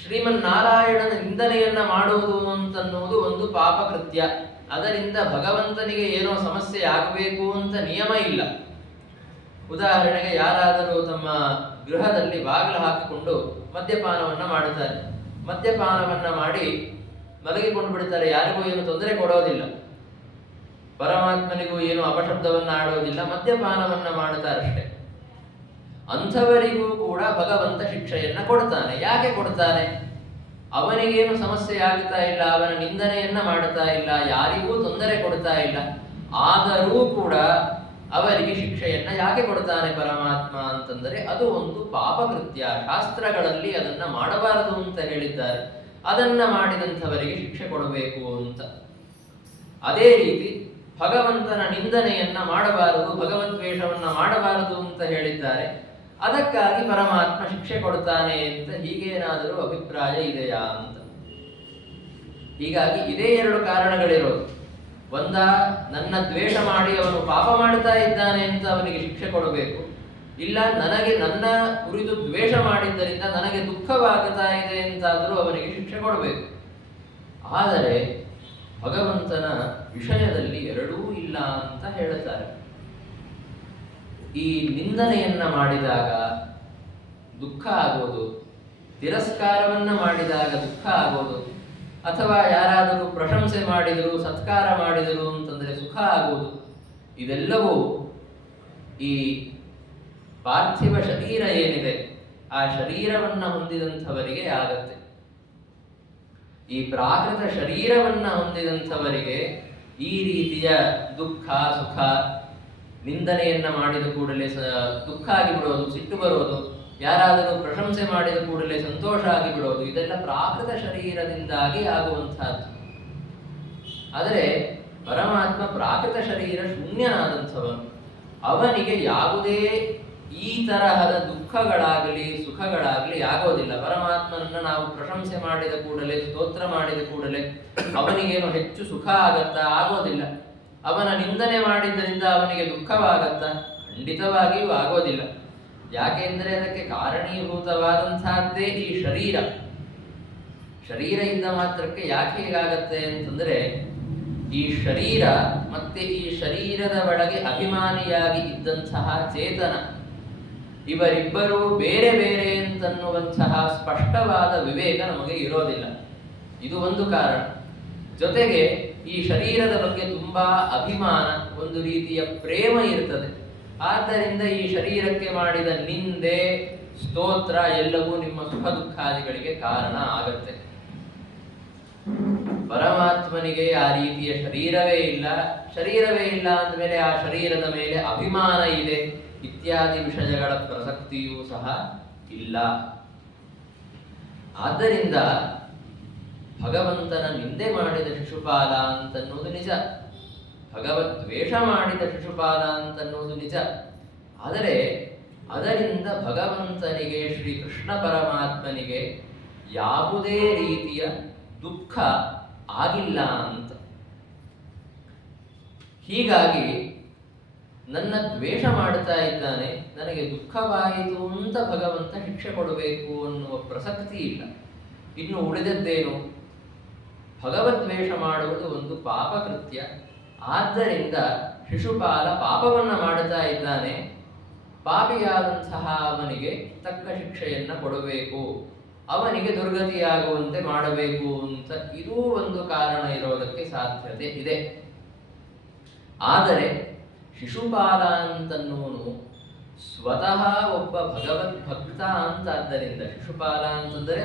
ಶ್ರೀಮನ್ನಾರಾಯಣನ ನಿಂದನೆಯನ್ನ ಮಾಡುವುದು ಅಂತನ್ನುವುದು ಒಂದು ಪಾಪಕೃತ್ಯ, ಅದರಿಂದ ಭಗವಂತನಿಗೆ ಏನೋ ಸಮಸ್ಯೆ ಆಗಬೇಕು ಅಂತ ನಿಯಮ ಇಲ್ಲ. ಉದಾಹರಣೆಗೆ ಯಾರಾದರೂ ತಮ್ಮ ಗೃಹದಲ್ಲಿ ಬಾಗಿಲು ಹಾಕಿಕೊಂಡು ಮದ್ಯಪಾನವನ್ನ ಮಾಡುತ್ತಾರೆ. ಮದ್ಯಪಾನವನ್ನ ಮಾಡಿ ಮಲಗಿಕೊಂಡು ಬಿಡ್ತಾರೆ. ಯಾರಿಗೂ ಏನು ತೊಂದರೆ ಕೊಡೋದಿಲ್ಲ, ಪರಮಾತ್ಮನಿಗೂ ಏನು ಅಪಶಬ್ದವನ್ನ ಆಡೋದಿಲ್ಲ, ಮದ್ಯಪಾನವನ್ನ ಮಾಡುತ್ತಾರಷ್ಟೇ. ಅಂಥವರಿಗೂ ಕೂಡ ಭಗವಂತ ಶಿಕ್ಷೆಯನ್ನ ಕೊಡ್ತಾನೆ. ಯಾಕೆ ಕೊಡ್ತಾನೆ? ಅವನಿಗೇನು ಸಮಸ್ಯೆ ಆಗ್ತಾ ಇಲ್ಲ, ಅವನ ನಿಂದನೆಯನ್ನ ಮಾಡ್ತಾ ಇಲ್ಲ, ಯಾರಿಗೂ ತೊಂದರೆ ಕೊಡ್ತಾ ಇಲ್ಲ. ಆದರೂ ಕೂಡ ಅವರಿಗೆ ಶಿಕ್ಷೆಯನ್ನ ಯಾಕೆ ಕೊಡ್ತಾನೆ ಪರಮಾತ್ಮ ಅಂತಂದರೆ, ಅದು ಒಂದು ಪಾಪಕೃತ್ಯ. ಶಾಸ್ತ್ರಗಳಲ್ಲಿ ಅದನ್ನ ಮಾಡಬಾರದು ಅಂತ ಹೇಳಿದ್ದಾರೆ. ಅದನ್ನ ಮಾಡಿದಂಥವರಿಗೆ ಶಿಕ್ಷೆ ಕೊಡಬೇಕು ಅಂತ. ಅದೇ ರೀತಿ ಭಗವಂತನ ನಿಂದನೆಯನ್ನ ಮಾಡಬಾರದು, ಭಗವದ್ವೇಷವನ್ನ ಮಾಡಬಾರದು ಅಂತ ಹೇಳಿದ್ದಾರೆ. ಅದಕ್ಕಾಗಿ ಪರಮಾತ್ಮ ಶಿಕ್ಷೆ ಕೊಡ್ತಾನೆ ಅಂತ ಹೀಗೇನಾದರೂ ಅಭಿಪ್ರಾಯ ಇದೆಯಾ ಅಂತ. ಹೀಗಾಗಿ ಇದೇ ಎರಡು ಕಾರಣಗಳಿರೋದು. ಒಂದ, ನನ್ನ ದ್ವೇಷ ಮಾಡಿ ಅವನು ಪಾಪ ಮಾಡ್ತಾ ಇದ್ದಾನೆ ಅಂತ ಅವನಿಗೆ ಶಿಕ್ಷೆ ಕೊಡಬೇಕು. ಇಲ್ಲ, ನನಗೆ ನನ್ನ ಕುರಿತು ದ್ವೇಷ ಮಾಡಿದ್ದರಿಂದ ನನಗೆ ದುಃಖವಾಗುತ್ತಾ ಇದೆ ಅಂತಾದರೂ ಅವನಿಗೆ ಶಿಕ್ಷೆ ಕೊಡಬೇಕು. ಆದರೆ ಭಗವಂತನ ವಿಷಯದಲ್ಲಿ ಎರಡೂ ಇಲ್ಲ ಅಂತ ಹೇಳುತ್ತಾರೆ. ಈ ನಿಂದನೆಯನ್ನ ಮಾಡಿದಾಗ ದುಃಖ ಆಗೋದು, ತಿರಸ್ಕಾರವನ್ನ ಮಾಡಿದಾಗ ದುಃಖ ಆಗೋದು, ಅಥವಾ ಯಾರಾದರೂ ಪ್ರಶಂಸೆ ಮಾಡಿದರು, ಸತ್ಕಾರ ಮಾಡಿದರು ಅಂತಂದರೆ ಸುಖ ಆಗುವುದು, ಇದೆಲ್ಲವೂ ಈ ಪಾರ್ಥಿವ ಶರೀರ ಏನಿದೆ ಆ ಶರೀರವನ್ನ ಹೊಂದಿದಂಥವರಿಗೆ ಆಗತ್ತೆ. ಈ ಪ್ರಾಕೃತ ಶರೀರವನ್ನ ಹೊಂದಿದಂಥವರಿಗೆ ಈ ರೀತಿಯ ದುಃಖ, ಸುಖ, ನಿಂದನೆಯನ್ನ ಮಾಡಿದ ಕೂಡಲೇ ದುಃಖ ಆಗಿಬಿಡೋದು, ಸಿಟ್ಟು ಬರೋದು, ಯಾರಾದರೂ ಪ್ರಶಂಸೆ ಮಾಡಿದ ಕೂಡಲೇ ಸಂತೋಷ ಆಗಿಬಿಡೋದು, ಇದೆಲ್ಲ ಪ್ರಾಕೃತ ಶರೀರದಿಂದಾಗಿ ಆಗುವಂತಹದ್ದು. ಆದರೆ ಪರಮಾತ್ಮ ಪ್ರಾಕೃತ ಶರೀರ ಶೂನ್ಯನಾದಂಥವನು. ಅವನಿಗೆ ಯಾವುದೇ ಈ ತರಹದ ದುಃಖಗಳಾಗಲಿ ಸುಖಗಳಾಗಲಿ ಆಗೋದಿಲ್ಲ. ಪರಮಾತ್ಮನನ್ನ ನಾವು ಪ್ರಶಂಸೆ ಮಾಡಿದ ಕೂಡಲೇ, ಸ್ತೋತ್ರ ಮಾಡಿದ ಕೂಡಲೇ ಅವನಿಗೇನು ಹೆಚ್ಚು ಸುಖ ಆಗತ್ತಾ? ಆಗೋದಿಲ್ಲ. ಅವನ ನಿಂದನೆ ಮಾಡಿದ್ದರಿಂದ ಅವನಿಗೆ ದುಃಖವಾಗತ್ತಾ? ಖಂಡಿತವಾಗಿಯೂ ಆಗೋದಿಲ್ಲ. ಯಾಕೆಂದರೆ ಅದಕ್ಕೆ ಕಾರಣೀಭೂತವಾದಂತಹದ್ದೇ ಈ ಶರೀರ. ಶರೀರ ಇದ್ದ ಮಾತ್ರಕ್ಕೆ ಯಾಕೆ ಹೀಗಾಗತ್ತೆ ಅಂತಂದ್ರೆ, ಈ ಶರೀರ ಮತ್ತೆ ಈ ಶರೀರದ ಒಳಗೆ ಅಭಿಮಾನಿಯಾಗಿ ಇದ್ದಂತಹ ಚೇತನ ಇವರಿಬ್ಬರೂ ಬೇರೆ ಬೇರೆ ಅಂತನ್ನುವಂತಹ ಸ್ಪಷ್ಟವಾದ ವಿವೇಕ ನಮಗೆ ಇರೋದಿಲ್ಲ. ಇದು ಒಂದು ಕಾರಣ. ಜೊತೆಗೆ ಈ ಶರೀರದ ಬಗ್ಗೆ ತುಂಬಾ ಅಭಿಮಾನ, ಒಂದು ರೀತಿಯ ಪ್ರೇಮ ಇರ್ತದೆ. ಆದ್ದರಿಂದ ಈ ಶರೀರಕ್ಕೆ ಮಾಡಿದ ನಿಂದೆ, ಸ್ತೋತ್ರ ಎಲ್ಲವೂ ನಿಮ್ಮ ಸುಖ ದುಃಖಾದಿಗಳಿಗೆ ಕಾರಣ ಆಗತ್ತೆ. ಪರಮಾತ್ಮನಿಗೆ ಆ ರೀತಿಯ ಶರೀರವೇ ಇಲ್ಲ ಅಂದಮೇಲೆ ಆ ಶರೀರದ ಮೇಲೆ ಅಭಿಮಾನ ಇದೆ ಇತ್ಯಾದಿ ವಿಷಯಗಳ ಪ್ರಸಕ್ತಿಯೂ ಸಹ ಇಲ್ಲ. ಆದ್ದರಿಂದ ಭಗವಂತನ ನಿಂದೆ ಮಾಡಿದ ಶಿಶುಪಾಲ ಅಂತನ್ನುವುದು ನಿಜ, ಭಗವದ್ವೇಷ ಮಾಡಿದ ಶಿಶುಪಾಲ ಅಂತನ್ನುವುದು ನಿಜ. ಆದರೆ ಅದರಿಂದ ಭಗವಂತನಿಗೆ, ಶ್ರೀಕೃಷ್ಣ ಪರಮಾತ್ಮನಿಗೆ ಯಾವುದೇ ರೀತಿಯ ದುಃಖ ಆಗಿಲ್ಲ ಅಂತ. ಹೀಗಾಗಿ ನನ್ನ ದ್ವೇಷ ಮಾಡ್ತಾ ಇದ್ದಾನೆ, ನನಗೆ ದುಃಖವಾಯಿತು ಅಂತ ಭಗವಂತ ಶಿಕ್ಷೆ ಕೊಡಬೇಕು ಅನ್ನುವ ಪ್ರಸಕ್ತಿ ಇಲ್ಲ. ಇನ್ನು ಉಳಿದದ್ದೇನು? ಭಗವದ್ವೇಷ ಮಾಡುವುದು ಒಂದು ಪಾಪ ಕೃತ್ಯ. ಆದ್ದರಿಂದ ಶಿಶುಪಾಲ ಪಾಪವನ್ನು ಮಾಡುತ್ತಾ ಇದ್ದಾನೆ, ಪಾಪಿಯಾದಂತಹ ಅವನಿಗೆ ತಕ್ಕ ಶಿಕ್ಷೆಯನ್ನು ಕೊಡಬೇಕು, ಅವನಿಗೆ ದುರ್ಗತಿಯಾಗುವಂತೆ ಮಾಡಬೇಕು ಅಂತ ಇದೂ ಒಂದು ಕಾರಣ ಇರೋದಕ್ಕೆ ಸಾಧ್ಯತೆ ಇದೆ. ಆದರೆ ಶಿಶುಪಾಲ ಅಂತನ್ನೋನು ಸ್ವತಃ ಒಬ್ಬ ಭಗವದ್ಭಕ್ತ ಅಂತಾದ್ದರಿಂದ, ಶಿಶುಪಾಲ ಅಂತಂದರೆ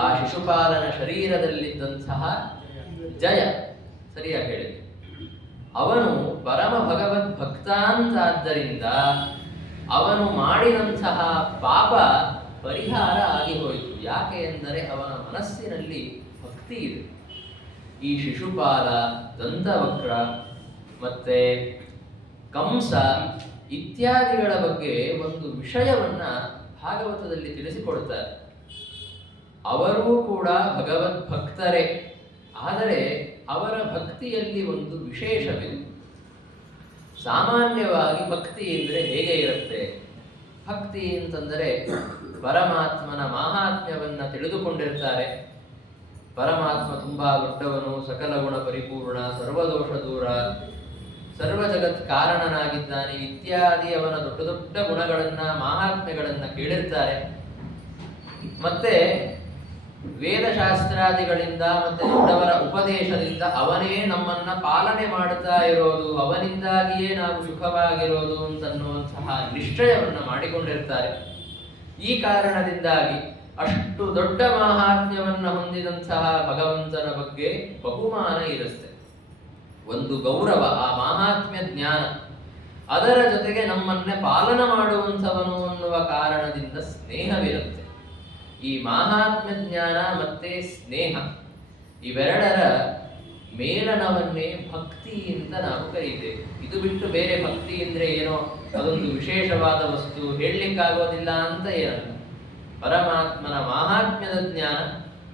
ಆ ಶಿಶುಪಾಲನ ಶರೀರದಲ್ಲಿದ್ದಂತಹ ಜಯ, ಸರಿಯಾಗಿ ಹೇಳಿದೆ, ಅವನು ಪರಮ ಭಗವದ್ಭಕ್ತ ಅಂತಾದ್ದರಿಂದ ಅವನು ಮಾಡಿದಂತಹ ಪಾಪ ಪರಿಹಾರ ಆಗಿ ಹೋಯಿತು. ಯಾಕೆ ಎಂದರೆ ಅವನ ಮನಸ್ಸಿನಲ್ಲಿ ಭಕ್ತಿ ಇದೆ. ಈ ಶಿಶುಪಾಲ, ದಂತವಕ್ರ ಮತ್ತೆ ಕಂಸ ಇತ್ಯಾದಿಗಳ ಬಗ್ಗೆ ಒಂದು ವಿಷಯವನ್ನ ಭಾಗವತದಲ್ಲಿ ತಿಳಿಸಿಕೊಡ್ತಾರೆ. ಅವರೂ ಕೂಡ ಭಗವದ್ಭಕ್ತರೇ, ಆದರೆ ಅವರ ಭಕ್ತಿಯಲ್ಲಿ ಒಂದು ವಿಶೇಷವಿದೆ. ಸಾಮಾನ್ಯವಾಗಿ ಭಕ್ತಿ ಅಂದರೆ ಹೇಗೆ ಇರುತ್ತೆ? ಭಕ್ತಿ ಅಂತಂದರೆ ಪರಮಾತ್ಮನ ಮಾಹಾತ್ಮ್ಯವನ್ನು ತಿಳಿದುಕೊಂಡಿರ್ತಾರೆ. ಪರಮಾತ್ಮ ತುಂಬಾ ದೊಡ್ಡವನು, ಸಕಲ ಗುಣ ಪರಿಪೂರ್ಣ, ಸರ್ವದೋಷ ದೂರ, ಸರ್ವ ಜಗತ್ ಕಾರಣನಾಗಿದ್ದಾನೆ ಇತ್ಯಾದಿ ಅವನ ದೊಡ್ಡ ದೊಡ್ಡ ಗುಣಗಳನ್ನ, ಮಾಹಾತ್ಮ್ಯಗಳನ್ನ ಕೇಳಿರ್ತಾರೆ. ಮತ್ತೆ ವೇದಶಾಸ್ತ್ರಾದಿಗಳಿಂದ ಮತ್ತೆ ದೊಡ್ಡವರ ಉಪದೇಶದಿಂದ ಅವನೇ ನಮ್ಮನ್ನ ಪಾಲನೆ ಮಾಡುತ್ತಾ ಇರೋದು, ಅವನಿಂದಾಗಿಯೇ ನಾವು ಸುಖವಾಗಿರೋದು ಅಂತನ್ನುವಂತಹ ನಿಶ್ಚಯವನ್ನು ಮಾಡಿಕೊಂಡಿರ್ತಾರೆ. ಈ ಕಾರಣದಿಂದಾಗಿ ಅಷ್ಟು ದೊಡ್ಡ ಮಾಹಾತ್ಮ್ಯವನ್ನು ಹೊಂದಿದಂತಹ ಭಗವಂತನ ಬಗ್ಗೆ ಬಹುಮಾನ ಇರುತ್ತೆ, ಒಂದು ಗೌರವ, ಆ ಮಾಹಾತ್ಮ್ಯ ಜ್ಞಾನ. ಅದರ ಜೊತೆಗೆ ನಮ್ಮನ್ನೇ ಪಾಲನ ಮಾಡುವಂಥವನು ಅನ್ನುವ ಕಾರಣದಿಂದ ಸ್ನೇಹವಿರುತ್ತೆ. ಈ ಮಾಹಾತ್ಮ್ಯ ಜ್ಞಾನ ಮತ್ತೆ ಸ್ನೇಹ ಇವೆರಡರ ಮೇಲನವನ್ನೇ ಭಕ್ತಿ ಅಂತ ನಾವು ಕರೀತೇವೆ. ಇದು ಬಿಟ್ಟು ಬೇರೆ ಭಕ್ತಿ ಅಂದ್ರೆ ಏನೋ ಅದೊಂದು ವಿಶೇಷವಾದ ವಸ್ತು, ಹೇಳಲಿಕ್ಕಾಗೋದಿಲ್ಲ ಅಂತ ಏನಲ್ಲ. ಪರಮಾತ್ಮನ ಮಾಹಾತ್ಮ್ಯದ ಜ್ಞಾನ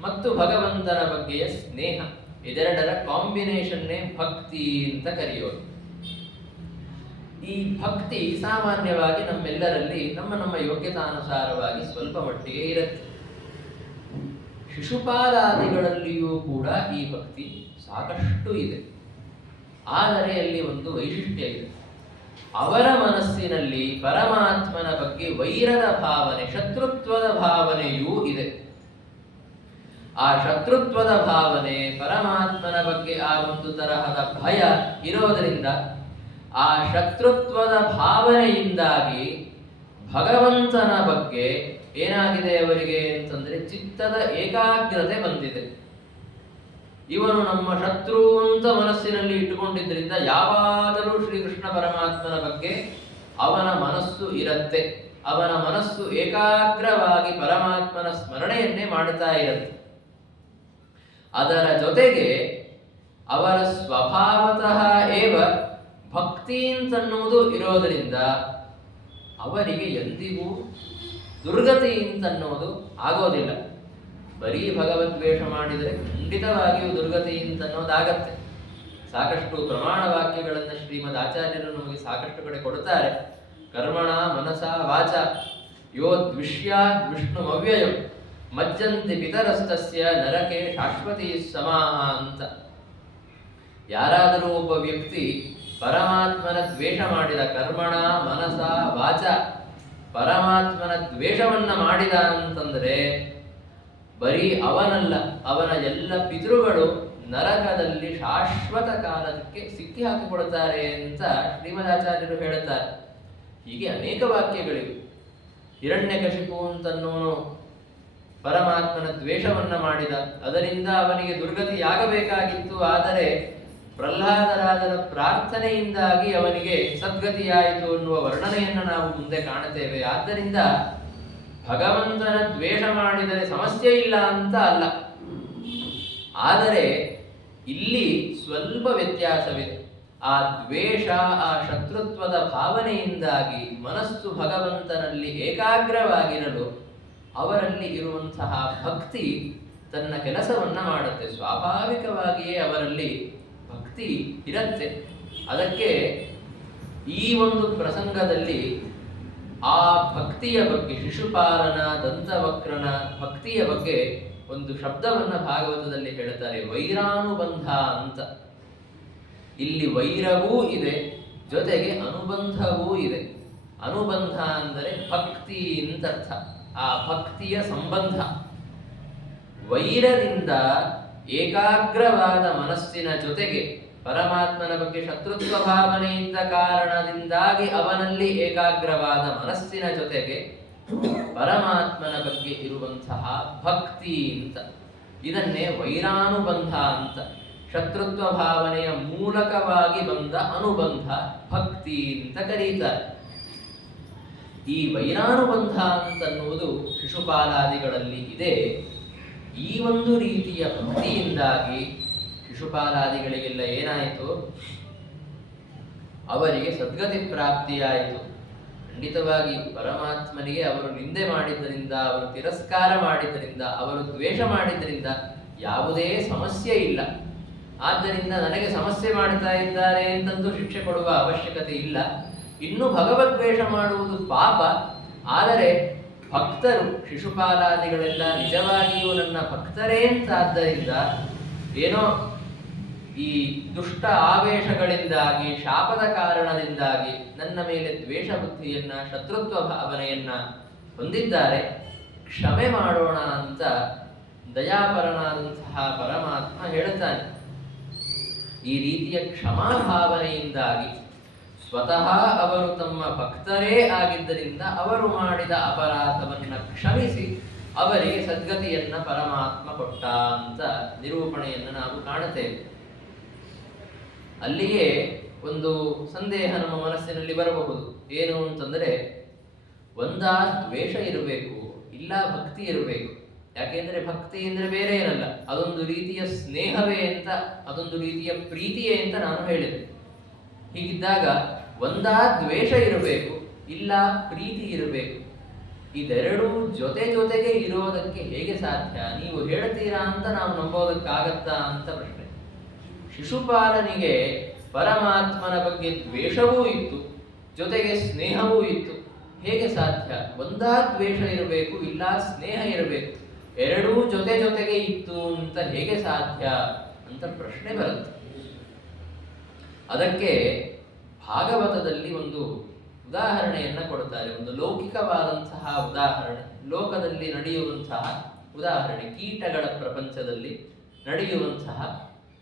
ಮತ್ತು ಭಗವಂತನ ಬಗ್ಗೆಯ ಸ್ನೇಹ, ಇದೆರಡರ ಕಾಂಬಿನೇಷನ್ನೇ ಭಕ್ತಿ ಅಂತ ಕರೆಯೋದು. ಈ ಭಕ್ತಿ ಸಾಮಾನ್ಯವಾಗಿ ನಮ್ಮೆಲ್ಲರಲ್ಲಿ ನಮ್ಮ ಯೋಗ್ಯತಾನುಸಾರವಾಗಿ ಸ್ವಲ್ಪ ಮಟ್ಟಿಗೆ ಇರುತ್ತೆ. ಶಿಶುಪಾಲಾದಿಗಳಲ್ಲಿಯೂ ಕೂಡ ಈ ಭಕ್ತಿ ಸಾಕಷ್ಟು ಇದೆ. ಆದರೆ ಅಲ್ಲಿ ಒಂದು ವೈಶಿಷ್ಟ್ಯ ಇದೆ. ಅವರ ಮನಸ್ಸಿನಲ್ಲಿ ಪರಮಾತ್ಮನ ಬಗ್ಗೆ ವೈರದ ಭಾವನೆ, ಶತ್ರುತ್ವದ ಭಾವನೆಯೂ ಇದೆ. ಆ ಶತ್ರುತ್ವದ ಭಾವನೆ, ಪರಮಾತ್ಮನ ಬಗ್ಗೆ ಆ ಒಂದು ತರಹದ ಭಯ ಇರೋದರಿಂದ ಆ ಶತ್ರುತ್ವದ ಭಾವನೆಯಿಂದಾಗಿ ಭಗವಂತನ ಬಗ್ಗೆ ಏನಾಗಿದೆ ಅವರಿಗೆ ಅಂತಂದ್ರೆ ಚಿತ್ತದ ಏಕಾಗ್ರತೆ ಬಂದಿದೆ. ಇವನು ನಮ್ಮ ಶತ್ರು ಅಂತ ಮನಸ್ಸಿನಲ್ಲಿ ಇಟ್ಟುಕೊಂಡಿದ್ದರಿಂದ ಯಾವಾಗಲೂ ಶ್ರೀಕೃಷ್ಣ ಪರಮಾತ್ಮನ ಬಗ್ಗೆ ಅವನ ಮನಸ್ಸು ಇರುತ್ತೆ. ಅವನ ಮನಸ್ಸು ಏಕಾಗ್ರವಾಗಿ ಪರಮಾತ್ಮನ ಸ್ಮರಣೆಯನ್ನೇ ಮಾಡುತ್ತಾ ಇರುತ್ತೆ. ಅದರ ಜೊತೆಗೆ ಅವರ ಸ್ವಭಾವತಃ ಏವ ಭಕ್ತಿ ಅಂತನ್ನುವುದು ಇರೋದರಿಂದ ಅವರಿಗೆ ಎಂದಿಗೂ ದುರ್ಗತಿ ಅಂತನ್ನೋದು ಆಗೋದಿಲ್ಲ. ಬರೀ ಭಗವದ್ವೇಷ ಮಾಡಿದರೆ ಖಂಡಿತವಾಗಿಯೂ ದುರ್ಗತಿ ಅಂತನ್ನೋದಾಗತ್ತೆ. ಸಾಕಷ್ಟು ಪ್ರಮಾಣ ವಾಕ್ಯಗಳನ್ನು ಶ್ರೀಮದ್ ಆಚಾರ್ಯರು ನಮಗೆ ಸಾಕಷ್ಟು ಕಡೆ ಕೊಡುತ್ತಾರೆ. ಕರ್ಮಣ ಮನಸ ವಾಚ ಯೋ ದ್ವಿಷ್ಯಾದ್ ವಿಷ್ಣುಮವ್ಯಯಂ ಮಜ್ಜಂತಿ ಪಿತರಸ್ತಸ್ಯ ನರಕೆ ಶಾಶ್ವತಿ ಸಮಾಹ ಅಂತ. ಯಾರಾದರೂ ಒಬ್ಬ ವ್ಯಕ್ತಿ ಪರಮಾತ್ಮನ ದ್ವೇಷ ಮಾಡಿದ, ಕರ್ಮಣ ಮನಸ ವಾಚ ಪರಮಾತ್ಮನ ದ್ವೇಷವನ್ನ ಮಾಡಿದ ಅಂತಂದ್ರೆ ಬರೀ ಅವನಲ್ಲ, ಅವನ ಎಲ್ಲ ಪಿತೃಗಳು ನರಕದಲ್ಲಿ ಶಾಶ್ವತ ಕಾಲಕ್ಕೆ ಸಿಕ್ಕಿ ಹಾಕಿಕೊಳ್ತಾರೆ ಅಂತ ಶ್ರೀಮದಾಚಾರ್ಯರು ಹೇಳುತ್ತಾರೆ. ಹೀಗೆ ಅನೇಕ ವಾಕ್ಯಗಳಿವೆ. ಹಿರಣ್ಯಕಶಿಪು ಅಂತನ್ನೋನು ಪರಮಾತ್ಮನ ದ್ವೇಷವನ್ನ ಮಾಡಿದ, ಅದರಿಂದ ಅವನಿಗೆ ದುರ್ಗತಿಯಾಗಬೇಕಾಗಿತ್ತು. ಆದರೆ ಪ್ರಹ್ಲಾದರಾಜನ ಪ್ರಾರ್ಥನೆಯಿಂದಾಗಿ ಅವನಿಗೆ ಸದ್ಗತಿಯಾಯಿತು ಎನ್ನುವ ವರ್ಣನೆಯನ್ನು ನಾವು ಮುಂದೆ ಕಾಣುತ್ತೇವೆ. ಆದ್ದರಿಂದ ಭಗವಂತನ ದ್ವೇಷ ಮಾಡಿದರೆ ಸಮಸ್ಯೆ ಇಲ್ಲ ಅಂತ ಅಲ್ಲ, ಆದರೆ ಇಲ್ಲಿ ಸ್ವಲ್ಪ ವ್ಯತ್ಯಾಸವಿದೆ. ಆ ದ್ವೇಷ, ಆ ಶತ್ರುತ್ವದ ಭಾವನೆಯಿಂದಾಗಿ ಮನಸ್ಸು ಭಗವಂತನಲ್ಲಿ ಏಕಾಗ್ರವಾಗಿರಲು ಅವರಲ್ಲಿ ಇರುವಂತಹ ಭಕ್ತಿ ತನ್ನ ಕೆಲಸವನ್ನ ಮಾಡುತ್ತೆ. ಸ್ವಾಭಾವಿಕವಾಗಿಯೇ ಅವರಲ್ಲಿ ಭಕ್ತಿ ಇರುತ್ತೆ. ಅದಕ್ಕೆ ಈ ಒಂದು ಪ್ರಸಂಗದಲ್ಲಿ ಆ ಭಕ್ತಿಯ ಬಗ್ಗೆ, ಶಿಶುಪಾಲನ ದಂತವಕ್ರನ ಭಕ್ತಿಯ ಬಗ್ಗೆ ಒಂದು ಶಬ್ದವನ್ನ ಭಾಗವತದಲ್ಲಿ ಹೇಳ್ತಾರೆ, ವೈರಾನುಬಂಧ ಅಂತ. ಇಲ್ಲಿ ವೈರವೂ ಇದೆ, ಜೊತೆಗೆ ಅನುಬಂಧವೂ ಇದೆ. ಅನುಬಂಧ ಅಂದರೆ ಭಕ್ತಿ ಅಂತರ್ಥ, ಆ ಭಕ್ತಿಯ ಸಂಬಂಧ. ವೈರದಿಂದ ಏಕಾಗ್ರವಾದ ಮನಸ್ಸಿನ ಜೊತೆಗೆ ಪರಮಾತ್ಮನ ಬಗ್ಗೆ ಶತ್ರುತ್ವ ಭಾವನೆಯಿಂದ ಕಾರಣದಿಂದಾಗಿ ಅವನಲ್ಲಿ ಏಕಾಗ್ರವಾದ ಮನಸ್ಸಿನ ಜೊತೆಗೆ ಪರಮಾತ್ಮನ ಬಗ್ಗೆ ಇರುವಂತಹ ಭಕ್ತಿ ಅಂತ, ಇದನ್ನೇ ವೈರಾನುಬಂಧ ಅಂತ. ಶತ್ರುತ್ವ ಭಾವನೆಯ ಮೂಲಕವಾಗಿ ಬಂದ ಅನುಬಂಧ ಭಕ್ತಿ ಅಂತ ಕರೀತಾರೆ. ಈ ವೈರಾನುಬಂಧ ಅಂತನ್ನುವುದು ಶಿಶುಪಾಲಾದಿಗಳಲ್ಲಿ ಇದೆ. ಈ ಒಂದು ರೀತಿಯ ಭಕ್ತಿಯಿಂದಾಗಿ ಶಿಶುಪಾಲಾದಿಗಳಿಗೆಲ್ಲ ಏನಾಯಿತು? ಅವರಿಗೆ ಸದ್ಗತಿ ಪ್ರಾಪ್ತಿಯಾಯಿತು. ಖಂಡಿತವಾಗಿ ಪರಮಾತ್ಮನಿಗೆ ಅವರು ನಿಂದೆ ಮಾಡಿದ್ದರಿಂದ, ಅವರು ತಿರಸ್ಕಾರ ಮಾಡಿದ್ದರಿಂದ, ಅವರು ದ್ವೇಷ ಮಾಡಿದ್ದರಿಂದ ಯಾವುದೇ ಸಮಸ್ಯೆ ಇಲ್ಲ. ಆದ್ದರಿಂದ ನನಗೆ ಸಮಸ್ಯೆ ಮಾಡ್ತಾ ಇದ್ದಾರೆ ಅಂತಂದು ಶಿಕ್ಷೆ ಕೊಡುವ ಅವಶ್ಯಕತೆ ಇಲ್ಲ. ಇನ್ನು ಭಗವದ್ವೇಷ ಮಾಡುವುದು ಪಾಪ. ಆದರೆ ಭಕ್ತರು, ಶಿಶುಪಾಲಾದಿಗಳೆಲ್ಲ ನಿಜವಾಗಿಯೂ ನನ್ನ ಭಕ್ತರೇ ಅಂತಾದ್ದರಿಂದ ಏನೋ ಈ ದುಷ್ಟ ಆವೇಶಗಳಿಂದಾಗಿ, ಶಾಪದ ಕಾರಣದಿಂದಾಗಿ ನನ್ನ ಮೇಲೆ ದ್ವೇಷ ಬುದ್ಧಿಯನ್ನ, ಶತ್ರುತ್ವ ಭಾವನೆಯನ್ನ ಹೊಂದಿದ್ದಾರೆ, ಕ್ಷಮೆ ಮಾಡೋಣ ಅಂತ ದಯಾಪರನಾದಂತಹ ಪರಮಾತ್ಮ ಹೇಳುತ್ತಾನೆ. ಈ ರೀತಿಯ ಕ್ಷಮಾಭಾವನೆಯಿಂದಾಗಿ ಸ್ವತಃ ಅವರು ತಮ್ಮ ಭಕ್ತರೇ ಆಗಿದ್ದರಿಂದ ಅವರು ಮಾಡಿದ ಅಪರಾಧವನ್ನ ಕ್ಷಮಿಸಿ ಅವರಿಗೆ ಸದ್ಗತಿಯನ್ನ ಪರಮಾತ್ಮ ಕೊಟ್ಟ ಅಂತ ನಿರೂಪಣೆಯನ್ನು ನಾವು ಕಾಣುತ್ತೇವೆ. ಅಲ್ಲಿಯೇ ಒಂದು ಸಂದೇಹ ನಮ್ಮ ಮನಸ್ಸಿನಲ್ಲಿ ಬರಬಹುದು. ಏನು ಅಂತಂದ್ರೆ, ಒಂದಾ ದ್ವೇಷ ಇರಬೇಕು, ಇಲ್ಲ ಭಕ್ತಿ ಇರಬೇಕು. ಯಾಕೆಂದ್ರೆ ಭಕ್ತಿ ಅಂದ್ರೆ ಬೇರೆ ಏನಲ್ಲ, ಅದೊಂದು ರೀತಿಯ ಸ್ನೇಹವೇ ಅಂತ, ಅದೊಂದು ರೀತಿಯ ಪ್ರೀತಿಯೇ ಅಂತ ನಾನು ಹೇಳಿದೆ. ಹೀಗಿದ್ದಾಗ ಒಂದಾ ದ್ವೇಷ ಇರಬೇಕು, ಇಲ್ಲ ಪ್ರೀತಿ ಇರಬೇಕು. ಇದೆರಡೂ ಜೊತೆ ಜೊತೆಗೆ ಇರೋದಕ್ಕೆ ಹೇಗೆ ಸಾಧ್ಯ? ನೀವು ಹೇಳ್ತೀರಾ ಅಂತ ನಾವು ನಂಬೋದಕ್ಕಾಗತ್ತಾ ಅಂತ ಪ್ರಶ್ನೆ. ಶಿಶುಪಾಲನಿಗೆ ಪರಮಾತ್ಮನ ಬಗ್ಗೆ ದ್ವೇಷವೂ ಇತ್ತು, ಜೊತೆಗೆ ಸ್ನೇಹವೂ ಇತ್ತು. ಹೇಗೆ ಸಾಧ್ಯ? ಒಂದಾ ದ್ವೇಷ ಇರಬೇಕು, ಇಲ್ಲ ಸ್ನೇಹ ಇರಬೇಕು, ಎರಡೂ ಜೊತೆ ಜೊತೆಗೆ ಇತ್ತು ಅಂತ ಹೇಗೆ ಸಾಧ್ಯ ಅಂತ ಪ್ರಶ್ನೆ ಬರುತ್ತೆ. ಅದಕ್ಕೆ ಭಾಗವತದಲ್ಲಿ ಒಂದು ಉದಾಹರಣೆಯನ್ನ ಕೊಡ್ತಾರೆ, ಒಂದು ಲೌಕಿಕವಾದಂತಹ ಉದಾಹರಣೆ, ಲೋಕದಲ್ಲಿ ನಡೆಯುವಂತಹ ಉದಾಹರಣೆ, ಕೀಟಗಳ ಪ್ರಪಂಚದಲ್ಲಿ ನಡೆಯುವಂತಹ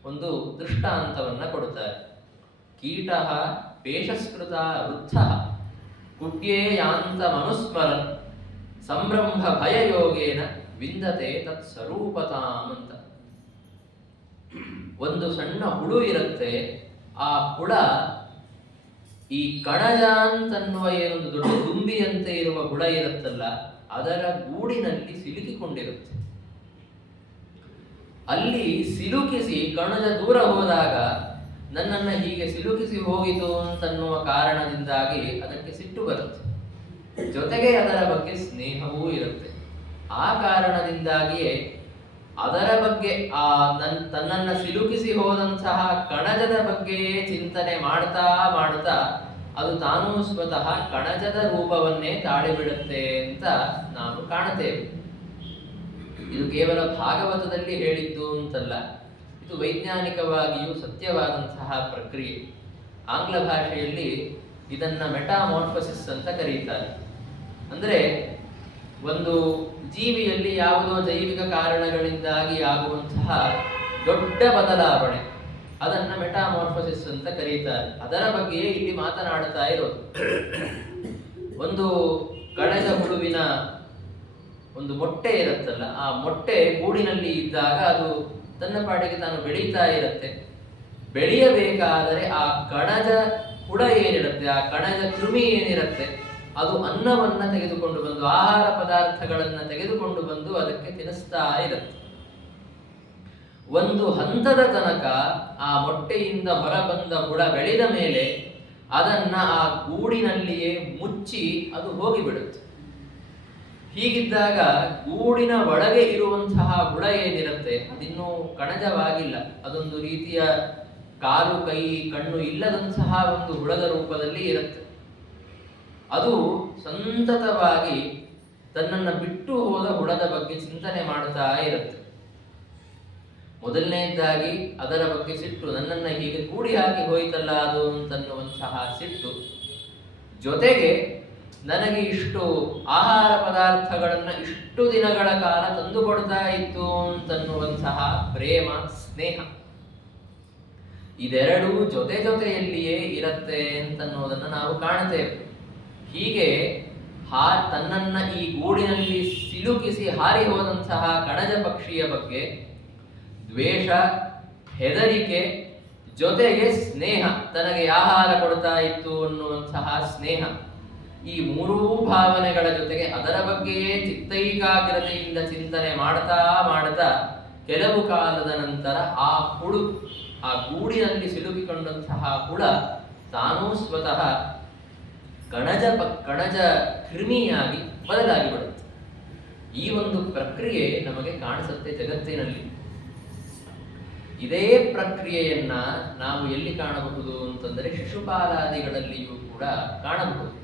ಒಂದು ದೃಷ್ಟಾಂತವನ್ನ ಕೊಡುತ್ತಾರೆ. ಕೀಟ ಪೇಶಸ್ಕೃತ ವೃದ್ಧ ಕುಡ್ಯೇ ಯಾಂತ ಮನುಸ್ಮರನ್ ಸಂಭ್ರಮ ಭಯ ಯೋಗೇನ ವಿಂದತೆ ತತ್ ಸ್ವರೂಪತಾಂ ಅಂತ. ಒಂದು ಸಣ್ಣ ಹುಳು ಇರುತ್ತೆ. ಆ ಹುಳ ಈ ಕಣಜ ಅಂತನ್ನುವ ಏನೊಂದು ದೊಡ್ಡ ದುಂಬಿಯಂತೆ ಇರುವ ಹುಳ ಇರುತ್ತಲ್ಲ, ಅದರ ಗೂಡಿನಲ್ಲಿ ಸಿಲುಕಿಕೊಂಡಿರುತ್ತೆ. ಅಲ್ಲಿ ಸಿಲುಕಿಸಿ ಕಣಜ ದೂರ ಹೋದಾಗ ನನ್ನನ್ನ ಹೀಗೆ ಸಿಲುಕಿಸಿ ಹೋಗಿತು ಅಂತನ್ನುವ ಕಾರಣದಿಂದಾಗಿ ಅದಕ್ಕೆ ಸಿಟ್ಟು ಬರುತ್ತೆ. ಜೊತೆಗೆ ಅದರ ಬಗ್ಗೆ ಸ್ನೇಹವೂ ಇರುತ್ತೆ. ಆ ಕಾರಣದಿಂದಾಗಿಯೇ ಅದರ ಬಗ್ಗೆ ತನ್ನನ್ನ ಸಿಲುಕಿಸಿ ಹೋದಂತಹ ಕಣಜದ ಬಗ್ಗೆಯೇ ಚಿಂತನೆ ಮಾಡ್ತಾ ಮಾಡ್ತಾ ಅದು ತಾನೂ ಸ್ವತಃ ಕಣಜದ ರೂಪವನ್ನೇ ತಾಳಿಬಿಡುತ್ತೆ ಅಂತ ನಾವು ಕಾಣುತ್ತೇವೆ. ಇದು ಕೇವಲ ಭಾಗವತದಲ್ಲಿ ಹೇಳಿದ್ದು ಅಂತಲ್ಲ, ಇದು ವೈಜ್ಞಾನಿಕವಾಗಿಯೂ ಸತ್ಯವಾದಂತಹ ಪ್ರಕ್ರಿಯೆ. ಆಂಗ್ಲ ಭಾಷೆಯಲ್ಲಿ ಇದನ್ನ ಮೆಟಾಮಾರ್ಫಸಿಸ್ ಅಂತ ಕರೀತಾರೆ. ಅಂದರೆ ಒಂದು ಜೀವಿಯಲ್ಲಿ ಯಾವುದೋ ಜೈವಿಕ ಕಾರಣಗಳಿಂದಾಗಿ ಆಗುವಂತಹ ದೊಡ್ಡ ಬದಲಾವಣೆ, ಅದನ್ನ ಮೆಟಾಮಾರ್ಫೋಸಿಸ್ ಅಂತ ಕರೀತಾರೆ. ಅದರ ಬಗ್ಗೆಯೇ ಇಲ್ಲಿ ಮಾತನಾಡ್ತಾ ಇರೋದು. ಒಂದು ಕಣಜ ಹುಳುವಿನ ಒಂದು ಮೊಟ್ಟೆ ಇರುತ್ತಲ್ಲ, ಆ ಮೊಟ್ಟೆ ಗೂಡಿನಲ್ಲಿ ಇದ್ದಾಗ ಅದು ತನ್ನ ಪಾಡಿಗೆ ತಾನು ಬೆಳೀತಾ ಇರುತ್ತೆ. ಬೆಳೆಯಬೇಕಾದರೆ ಆ ಕಣಜ ಹುಳ ಏನಿರುತ್ತೆ, ಆ ಕಣಜ ಕೃಮಿ ಏನಿರುತ್ತೆ, ಅದು ಅನ್ನವನ್ನ ತೆಗೆದುಕೊಂಡು ಬಂದು, ಆಹಾರ ಪದಾರ್ಥಗಳನ್ನ ತೆಗೆದುಕೊಂಡು ಬಂದು ಅದಕ್ಕೆ ತಿನ್ನಿಸ್ತಾ ಇರುತ್ತೆ. ಒಂದು ಹಂತದ ತನಕ ಆ ಮೊಟ್ಟೆಯಿಂದ ಹೊರಬಂದ ಹುಳ ಬೆಳೆದ ಮೇಲೆ ಅದನ್ನ ಆ ಗೂಡಿನಲ್ಲಿಯೇ ಮುಚ್ಚಿ ಅದು ಹೋಗಿಬಿಡುತ್ತೆ. ಹೀಗಿದ್ದಾಗ ಗೂಡಿನ ಒಳಗೆ ಇರುವಂತಹ ಹುಳ ಏನಿರುತ್ತೆ ಅದಿನ್ನೂ ಕಣಜವಾಗಿಲ್ಲ, ಅದೊಂದು ರೀತಿಯ ಕಾಲು ಕೈ ಕಣ್ಣು ಇಲ್ಲದಂತಹ ಒಂದು ಹುಳದ ರೂಪದಲ್ಲಿ ಇರುತ್ತೆ. ಅದು ಸಂತತವಾಗಿ ತನ್ನನ್ನು ಬಿಟ್ಟು ಹೋದ ಹುಳದ ಬಗ್ಗೆ ಚಿಂತನೆ ಮಾಡ್ತಾ ಇರುತ್ತೆ. ಮೊದಲನೇದಾಗಿ ಅದರ ಬಗ್ಗೆ ಸಿಟ್ಟು, ನನ್ನನ್ನು ಹೀಗೆ ಕೂಡಿ ಹಾಕಿ ಹೋಯ್ತಲ್ಲ ಅದು ಅಂತನ್ನುವಂತಹ ಸಿಟ್ಟು, ಜೊತೆಗೆ ನನಗೆ ಇಷ್ಟು ಆಹಾರ ಪದಾರ್ಥಗಳನ್ನು ಇಷ್ಟು ದಿನಗಳ ಕಾಲ ತಂದುಕೊಡ್ತಾ ಇತ್ತು ಅಂತನ್ನುವಂತಹ ಪ್ರೇಮ, ಸ್ನೇಹ, ಇದೆರಡೂ ಜೊತೆ ಜೊತೆಯಲ್ಲಿಯೇ ಇರುತ್ತೆ ಅಂತನ್ನೋದನ್ನು ನಾವು ಕಾಣ್ತೇವೆ. ಹೀಗೆ ತನ್ನನ್ನ ಈ ಗೂಡಿನಲ್ಲಿ ಸಿಲುಕಿಸಿ ಹಾರಿ ಹೋದಂತಹ ಕಣಜ ಪಕ್ಷಿಯ ಬಗ್ಗೆ ದ್ವೇಷ, ಹೆದರಿಕೆ, ಜೊತೆಗೆ ಸ್ನೇಹ, ತನಗೆ ಆಹಾರ ಕೊಡ್ತಾ ಇತ್ತು ಅನ್ನುವಂತಹ ಸ್ನೇಹ, ಈ ಮೂರೂ ಭಾವನೆಗಳ ಜೊತೆಗೆ ಅದರ ಬಗ್ಗೆಯೇ ಚಿತ್ತೈಕಾಗ್ರತೆಯಿಂದ ಚಿಂತನೆ ಮಾಡ್ತಾ ಮಾಡ್ತಾ ಕೆಲವು ಕಾಲದ ನಂತರ ಆ ಹುಳು, ಆ ಗೂಡಿನಲ್ಲಿ ಸಿಲುಕಿಕೊಂಡಂತಹ ಹುಳ ತಾನೂ ಸ್ವತಃ ಕಣಜ ಕ್ರಿಮಿಯಾಗಿ ಬದಲಾಗಿ ಬಿಡುತ್ತೆ. ಈ ಒಂದು ಪ್ರಕ್ರಿಯೆ ನಮಗೆ ಕಾಣಿಸುತ್ತೆ ಜಗತ್ತಿನಲ್ಲಿ. ಇದೇ ಪ್ರಕ್ರಿಯೆಯನ್ನ ನಾವು ಎಲ್ಲಿ ಕಾಣಬಹುದು ಅಂತಂದರೆ ಶಿಶುಪಾಲಾದಿಗಳಲ್ಲಿಯೂ ಕೂಡ ಕಾಣಬಹುದು.